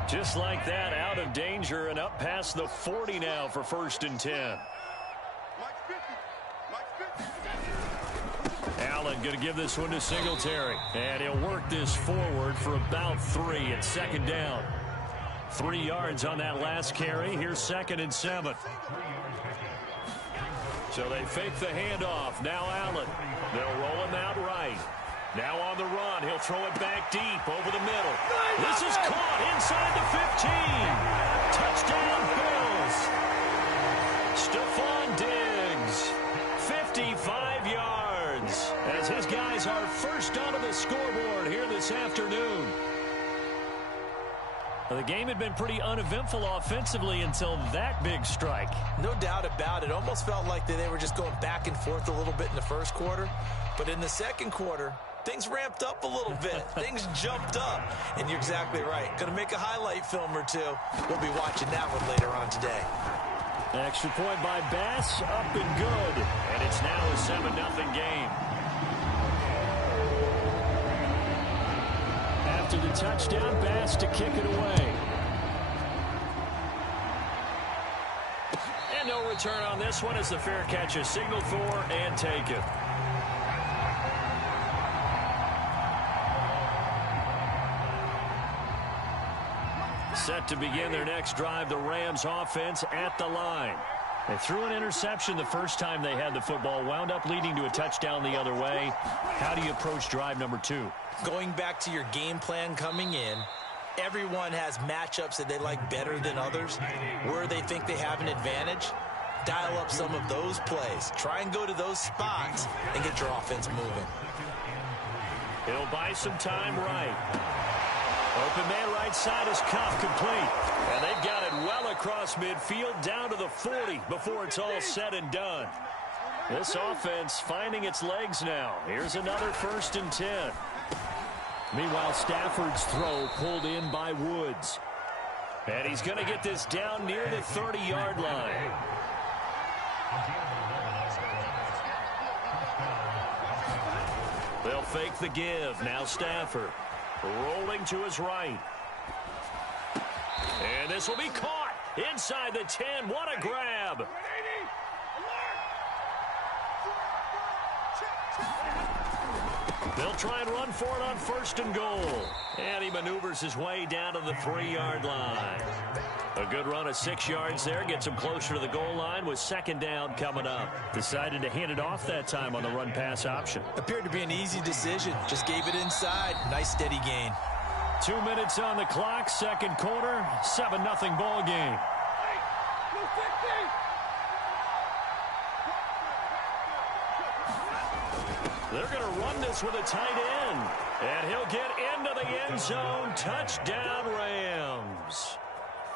Just like that, out of danger and up past the 40 now for 1st and 10. Allen going to give this one to Singletary. And he'll work this forward for about 3 at 2nd down. 3 yards on that last carry. Here's 2nd and 7. So they fake the handoff. Now Allen. They'll roll him out right. Now on the run, he'll throw it back deep over the middle. This is caught inside the 15. Touchdown Bills. Stephon Diggs, 55 yards, as his guys are first onto the scoreboard here this afternoon. The game had been pretty uneventful offensively until that big strike. No doubt about it. Almost felt like they were just going back and forth a little bit in the first quarter. But in the second quarter, things ramped up a little bit. Things jumped up. And you're exactly right. Going to make a highlight film or 2. We'll be watching that one later on today. Extra point by Bass, up and good. And it's now a 7-0 game. After the touchdown, Bass to kick it away. And no return on this one as the fair catch is signaled for and taken. Set to begin their next drive, the Rams offense at the line. They threw an interception the first time they had the football, wound up leading to a touchdown the other way. How do you approach drive number 2? Going back to your game plan coming in, everyone has matchups that they like better than others, where they think they have an advantage. Dial up some of those plays. Try and go to those spots and get your offense moving. He'll buy some time right. Open man right side is Cuff, complete. And they've got it well across midfield down to the 40 before it's all said and done. This offense finding its legs now. Here's another 1st and 10. Meanwhile, Stafford's throw pulled in by Woods. And he's going to get this down near the 30-yard line. They'll fake the give. Now Stafford rolling to his right. And this will be caught inside the 10. What a grab. They'll try and run for it on 1st and goal. And he maneuvers his way down to the 3-yard line. A good run of 6 yards there. Gets him closer to the goal line with 2nd down coming up. Decided to hand it off that time on the run-pass option. Appeared to be an easy decision. Just gave it inside. Nice steady gain. 2 minutes on the clock. 2nd quarter. 7-0 ball game. They're going to run this with a tight end. And he'll get into the end zone. Touchdown, Rams.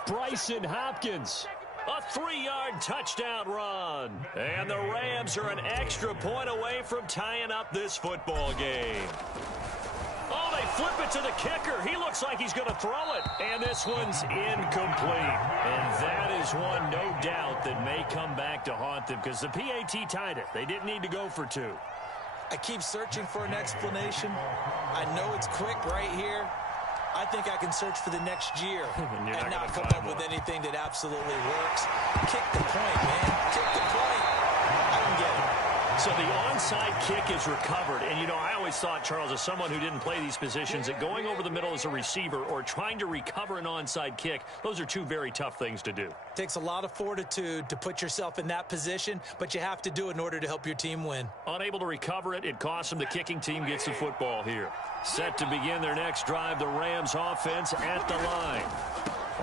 Bryson Hopkins. A 3-yard touchdown run. And the Rams are an extra point away from tying up this football game. Oh, they flip it to the kicker. He looks like he's going to throw it. And this one's incomplete. And that is one, no doubt, that may come back to haunt them because the PAT tied it. They didn't need to go for 2. I keep searching for an explanation. I know it's quick right here. I think I can search for the next year and not come up with anything that absolutely works. Kick the point, man. Kick the point. I don't get it. So the onside kick is recovered. And, you know, I always thought, Charles, as someone who didn't play these positions, that going over the middle as a receiver or trying to recover an onside kick, those are 2 very tough things to do. Takes a lot of fortitude to put yourself in that position, but you have to do it in order to help your team win. Unable to recover it, it costs them. The kicking team gets the football here. Set to begin their next drive, the Rams offense at the line.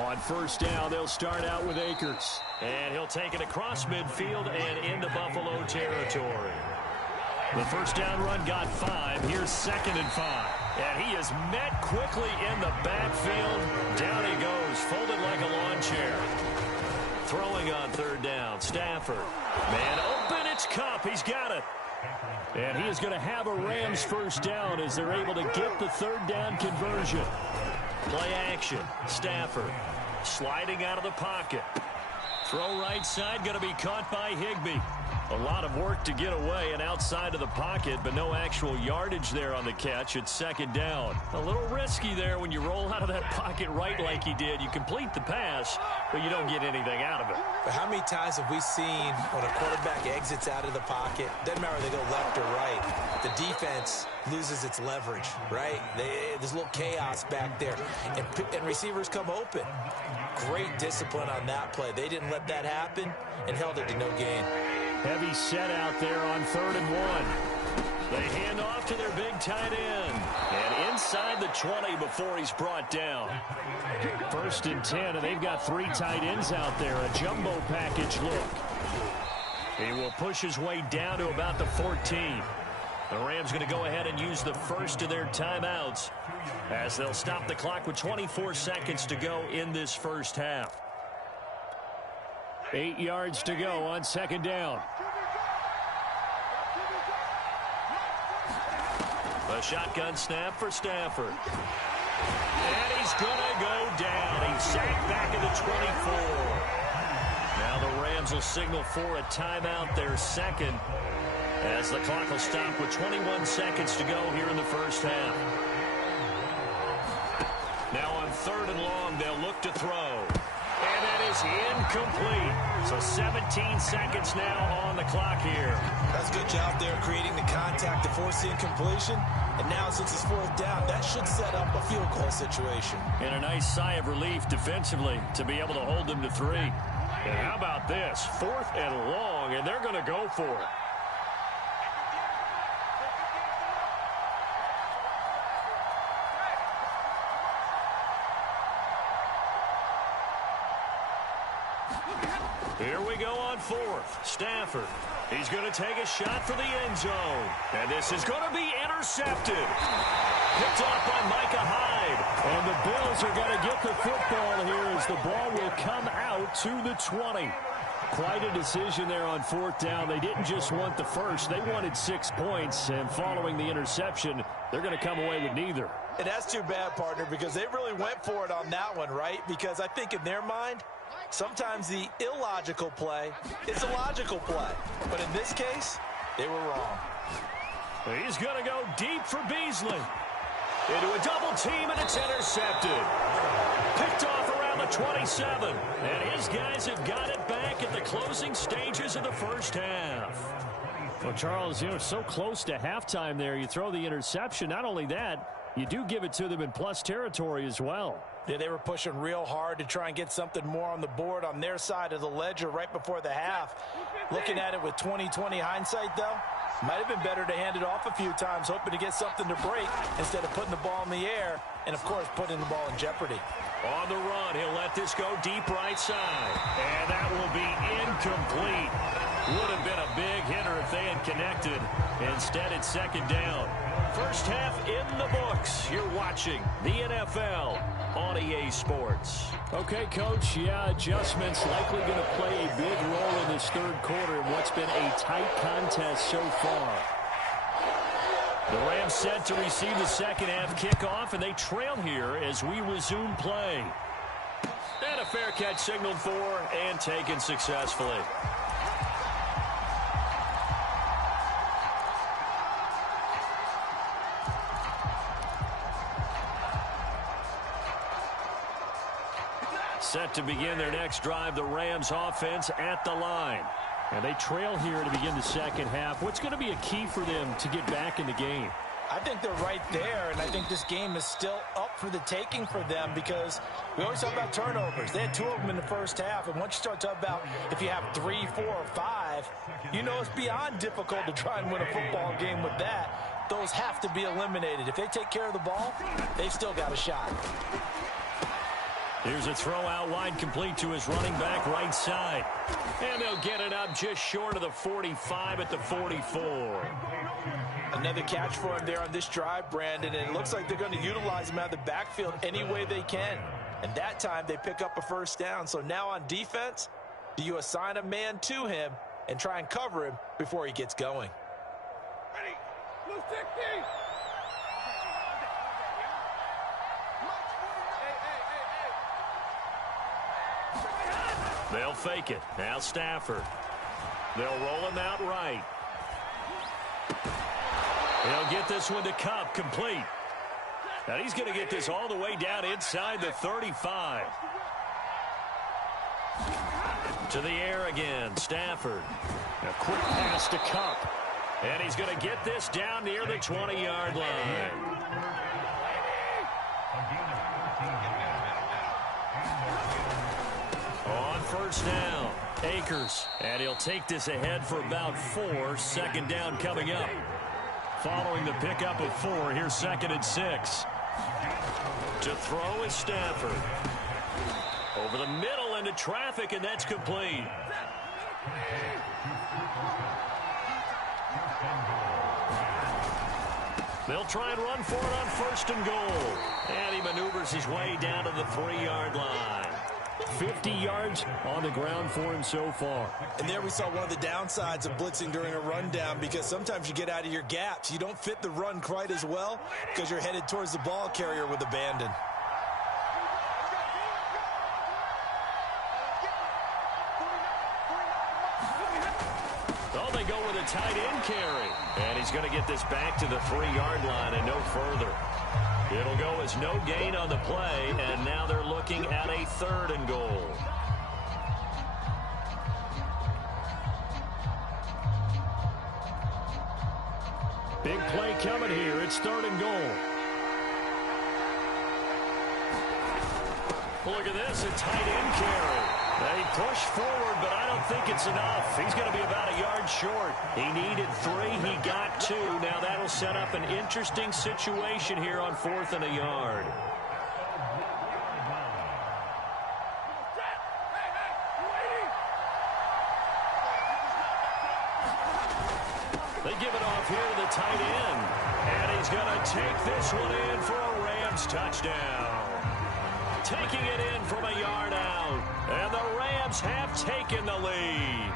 On 1st down, they'll start out with Akers. And he'll take it across midfield and into Buffalo territory. The 1st down run got 5. Here's 2nd and 5. And he is met quickly in the backfield. Down he goes, folded like a lawn chair. Throwing on 3rd down, Stafford. Man open, it's Cup. He's got it. And he is going to have a Rams 1st down as they're able to get the 3rd down conversion. Play action. Stafford sliding out of the pocket. Throw right side, going to be caught by Higbee. A lot of work to get away and outside of the pocket, but no actual yardage there on the catch. It's 2nd down. A little risky there when you roll out of that pocket right like he did. You complete the pass, but you don't get anything out of it. But how many times have we seen when a quarterback exits out of the pocket, doesn't matter if they go left or right, the defense loses its leverage, right? There's a little chaos back there, and receivers come open. Great discipline on that play. They didn't let that happen and held it to no gain. Heavy set out there on 3rd and 1. They hand off to their big tight end. And inside the 20 before he's brought down. 1st and 10, and they've got 3 tight ends out there. A jumbo package look. He will push his way down to about the 14. The Rams going to go ahead and use the first of their timeouts as they'll stop the clock with 24 seconds to go in this first half. 8 yards to go on 2nd down. A shotgun snap for Stafford. And he's going to go down. He's sacked back at the 24. Now the Rams will signal for a timeout, their 2nd, as the clock will stop with 21 seconds to go here in the first half. Now on 3rd and long, they'll look to throw. And that is incomplete. So 17 seconds now on the clock here. That's a good job there creating the contact to force the incompletion. And now since it's 4th down, that should set up a field goal situation. And a nice sigh of relief defensively to be able to hold them to 3. And how about this? 4th and long, and they're going to go for it. Here we go on 4th. Stafford. He's going to take a shot for the end zone. And this is going to be intercepted. Picked off by Micah Hyde. And the Bills are going to get the football here as the ball will come out to the 20. Quite a decision there on 4th down. They didn't just want the first. They wanted 6 points. And following the interception, they're going to come away with neither. And that's too bad, partner, because they really went for it on that one, right? Because I think in their mind, sometimes the illogical play is a logical play. But in this case, they were wrong. He's going to go deep for Beasley. Into a double team, and it's intercepted. Picked off around the 27. And his guys have got it back at the closing stages of the first half. Well, Charles, so close to halftime there. You throw the interception. Not only that, you do give it to them in plus territory as well. Yeah, they were pushing real hard to try and get something more on the board on their side of the ledger right before the half. Looking at it with 20/20 hindsight, though, might have been better to hand it off a few times, hoping to get something to break instead of putting the ball in the air and, of course, putting the ball in jeopardy. On the run, he'll let this go deep right side. And that will be incomplete. Would have been a big hitter if they had connected. Instead, it's 2nd down. First half in the books. You're watching the NFL on EA Sports. Okay, Coach, adjustments likely going to play a big role in this 3rd quarter in what's been a tight contest so far. The Rams set to receive the 2nd half kickoff, and they trail here as we resume play. And a fair catch signaled for and taken successfully. Set to begin their next drive, the Rams offense at the line. And they trail here to begin the 2nd half. What's going to be a key for them to get back in the game? I think they're right there, and I think this game is still up for the taking for them because we always talk about turnovers. They had 2 of them in the first half, and once you start talking about if you have 3, 4, or 5, it's beyond difficult to try and win a football game with that. Those have to be eliminated. If they take care of the ball, they've still got a shot. Here's a throw out wide, complete to his running back right side. And they'll get it up just short of the 45 at the 44. Another catch for him there on this drive, Brandon, and it looks like they're going to utilize him out of the backfield any way they can. And that time they pick up a 1st down. So now on defense, do you assign a man to him and try and cover him before he gets going? Ready. Blue 16. They'll fake it. Now Stafford. They'll roll him out right. He'll get this one to Cup, complete. Now he's going to get this all the way down inside the 35. To the air again, Stafford. A quick pass to Cup. And he's going to get this down near the 20-yard line. On 1st down, Akers. And he'll take this ahead for about 4. 2nd down coming up. Following the pickup of 4, here's 2nd and 6. To throw is Stafford. Over the middle into traffic, and that's complete. They'll try and run for it on 1st and goal. And he maneuvers his way down to the 3-yard line. 50 yards on the ground for him so far. And there we saw one of the downsides of blitzing during a rundown because sometimes you get out of your gaps. You don't fit the run quite as well because you're headed towards the ball carrier with abandon. Oh, they go with a tight end carry. And he's going to get this back to the 3-yard line and no further. It'll go as no gain on the play, and now they're looking at a 3rd and goal. Big play coming here. It's 3rd and goal. Look at this, a tight end carry. They push forward, but I don't think it's enough. He's going to be about a yard short. He needed 3. He got 2. Now that'll set up an interesting situation here on 4th and a yard. They give it off here to the tight end. And he's going to take this one in for a Rams touchdown. Taking it in from a yard out. And the Rams have taken the lead.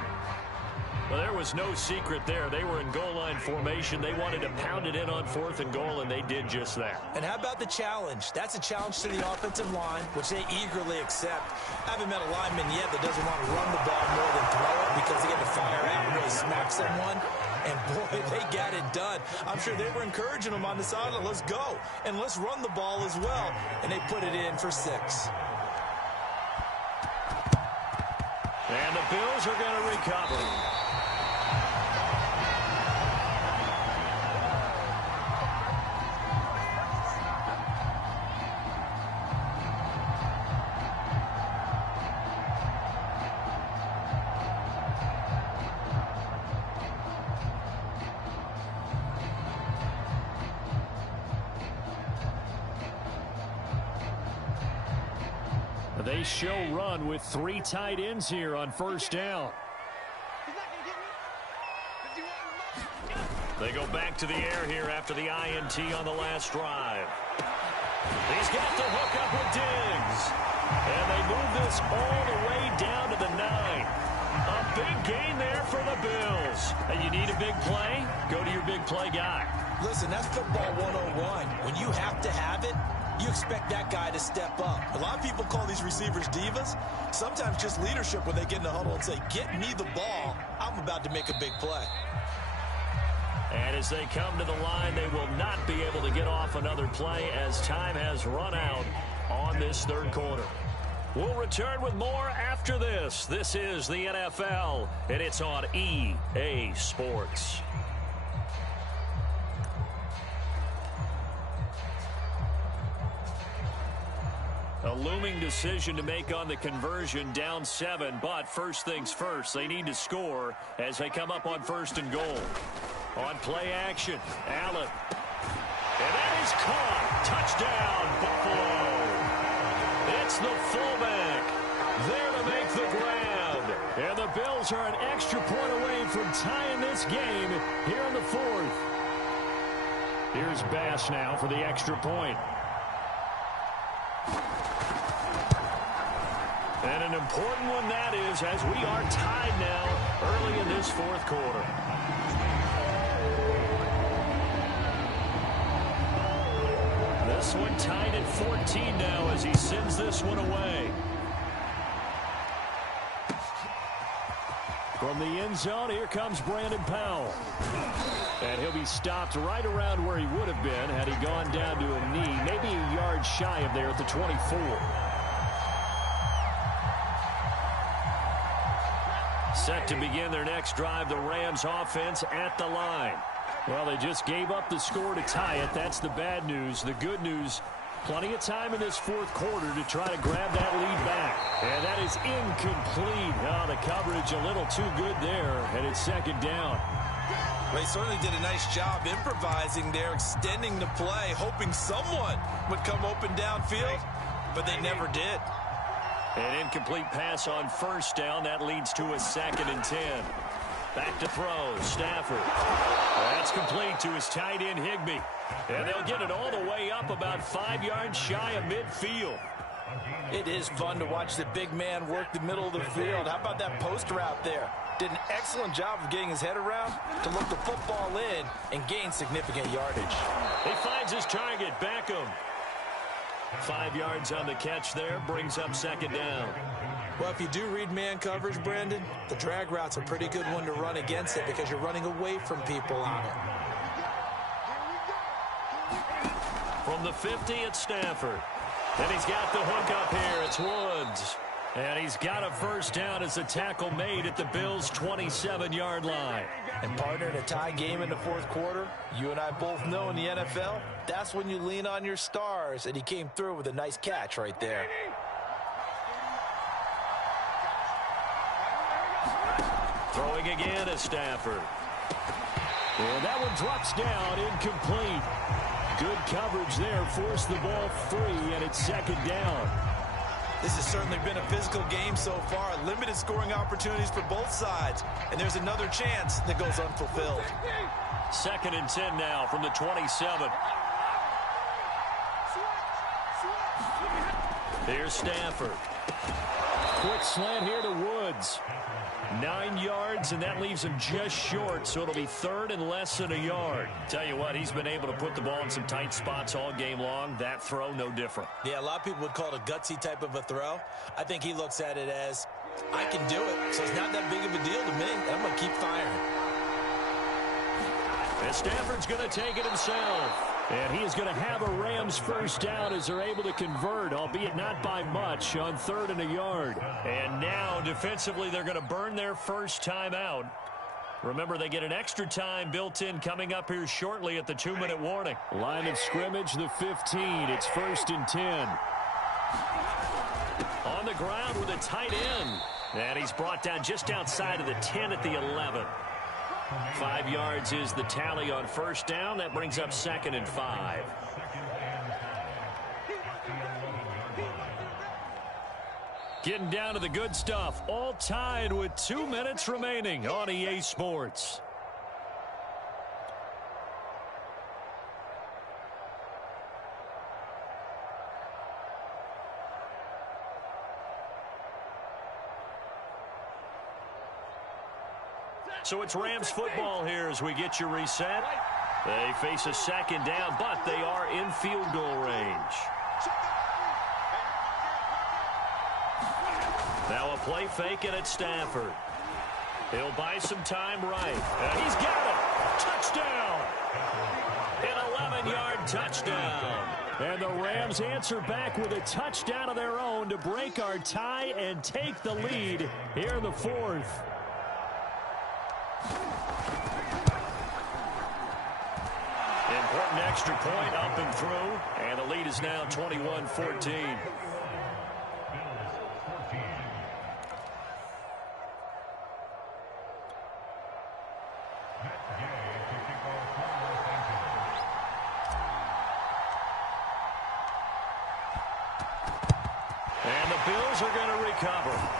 Well, there was no secret there. They were in goal line formation. They wanted to pound it in on 4th and goal, and they did just that. And how about the challenge? That's a challenge to the offensive line, which they eagerly accept. I haven't met a lineman yet that doesn't want to run the ball more than throw it because they get to fire out and really smack someone. And, boy, they got it done. I'm sure they were encouraging them on the sideline. Let's go. And let's run the ball as well. And they put it in for 6. And the Bills are going to recover. They show run with 3 tight ends here on 1st down. They go back to the air here after the INT on the last drive. He's got the hook up with Diggs. And they move this all the way down to the 9. A big gain there for the Bills. And you need a big play? Go to your big play guy. Listen, that's football 101. When you have to have it, you expect that guy to step up. A lot of people call these receivers divas. Sometimes just leadership when they get in the huddle and say, get me the ball. I'm about to make a big play. And as they come to the line, they will not be able to get off another play as time has run out on this 3rd quarter. We'll return with more after this. This is the NFL, and it's on EA Sports. A looming decision to make on the conversion, down 7, but first things first, they need to score as they come up on 1st and goal. On play action, Allen. And that is caught. Touchdown, Buffalo. It's the fullback there to make the grab. And the Bills are an extra point away from tying this game here in the 4th. Here's Bass now for the extra point. And an important one that is, as we are tied now early in this 4th quarter. This one tied at 14 now as he sends this one away. From the end zone, here comes Brandon Powell. And he'll be stopped right around where he would have been had he gone down to a knee, maybe a yard shy of there at the 24. Set to begin their next drive, the Rams offense at the line. Well, they just gave up the score to tie it. That's the bad news. The good news, plenty of time in this 4th quarter to try to grab that lead back. And that is incomplete. Oh, the coverage a little too good there, and it's 2nd down. They certainly did a nice job improvising there, extending the play, hoping someone would come open downfield, but they never did. An incomplete pass on 1st down. That leads to a 2nd and 10. Back to throw. Stafford. That's complete to his tight end, Higbee. And they'll get it all the way up about 5 yards shy of midfield. It is fun to watch the big man work the middle of the field. How about that post route there? Did an excellent job of getting his head around to look the football in and gain significant yardage. He finds his target. Beckham. 5 yards on the catch there, brings up 2nd down. Well, if you do read man coverage, Brandon, the drag route's a pretty good one to run against it because you're running away from people on it. From the 50, it's Stafford. And he's got the hook up here. It's Woods. And he's got a 1st down as a tackle made at the Bills' 27-yard line. And partner, in a tie game in the 4th quarter, you and I both know in the NFL, that's when you lean on your stars, and he came through with a nice catch right there. Throwing again is Stafford. And that one drops down, incomplete. Good coverage there, forced the ball free, and it's second down. This has certainly been a physical game so far. Limited scoring opportunities for both sides. And there's another chance that goes unfulfilled. Second and 10 now from the 27. Here's Stafford. Quick slant here to Woods. 9 yards, and that leaves him just short, so it'll be third and less than a yard. Tell you what, he's been able to put the ball in some tight spots all game long. That throw, no different. Yeah, a lot of people would call it a gutsy type of a throw. I think he looks at it as, I can do it, so it's not that big of a deal to me. I'm going to keep firing. And Stafford's going to take it himself. And he is going to have a Rams first down as they're able to convert, albeit not by much, on third and a yard. And now, defensively, they're going to burn their first time out. Remember, they get an extra time built in coming up here shortly at the 2-minute warning. Line of scrimmage, the 15. It's first and 10. On the ground with a tight end. And he's brought down just outside of the 10 at the 11. 5 yards is the tally on first down. That brings up second and 5. Getting down to the good stuff. All tied with 2 minutes remaining on EA Sports. So it's Rams football here as we get you reset. They face a second down, but they are in field goal range. Now a play fake, and it's Stafford. He'll buy some time right. And he's got it. Touchdown. An 11-yard touchdown. And the Rams answer back with a touchdown of their own to break our tie and take the lead here in the fourth. Important extra point up and through, and the lead is now 21-14. And the Bills are going to recover.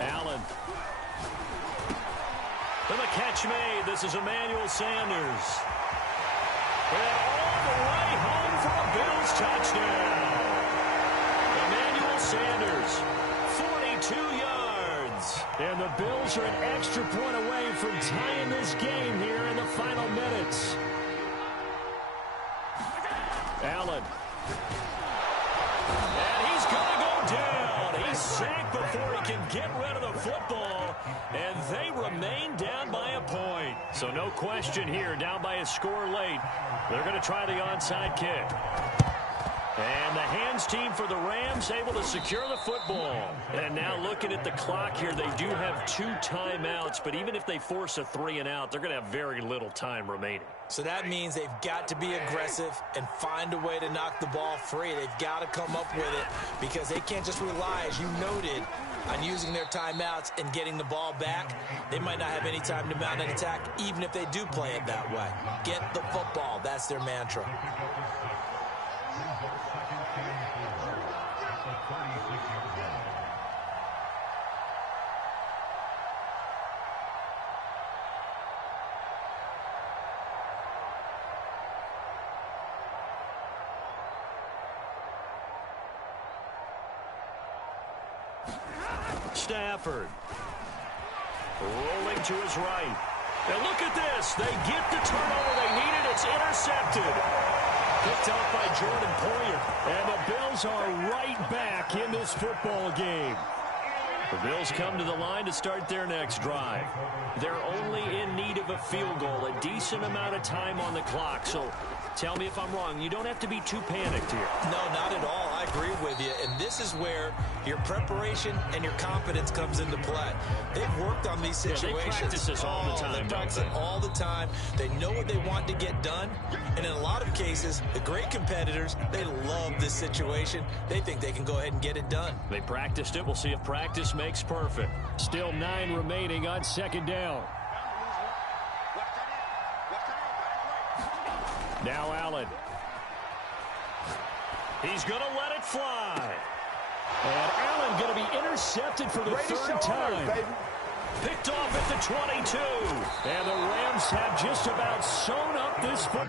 Allen. And the catch made. This is Emmanuel Sanders. And all the way home for a Bills touchdown. Emmanuel Sanders, 42 yards. And the Bills are an extra point away from tying this game here in the final minutes. Allen. And he's going to go down. He's sacked before he can get rid of the football. And they remain down by a point. So no question here, down by a score late. They're going to try the onside kick. And the hands team for the Rams able to secure the football. And now looking at the clock here, they do have 2 timeouts. But even if they force a 3-and-out, they're going to have very little time remaining. So that means they've got to be aggressive and find a way to knock the ball free. They've got to come up with it because they can't just rely, as you noted, on using their timeouts and getting the ball back. They might not have any time to mount an attack, even if they do play it that way. Get the football. That's their mantra. Stafford rolling to his right. And look at this. They get the turnover they needed. It's intercepted. Picked off by Jordan Poyer. And the Bills are right back in this football game. The Bills come to the line to start their next drive. They're only in need of a field goal, a decent amount of time on the clock. So tell me if I'm wrong. You don't have to be too panicked here. No, not at all. I agree with you, and this is where your preparation and your confidence comes into play. They've worked on these situations. They practice this all the time. They practice it all the time. They know what they want to get done, and in a lot of cases, the great competitors, they love this situation. They think they can go ahead and get it done. They practiced it. We'll see if practice makes perfect. Still 9 remaining on second down. Now Allen. He's going to let it fly. And Allen going to be intercepted for the third time. Picked off at the 22. And the Rams have just about sewn up this foot.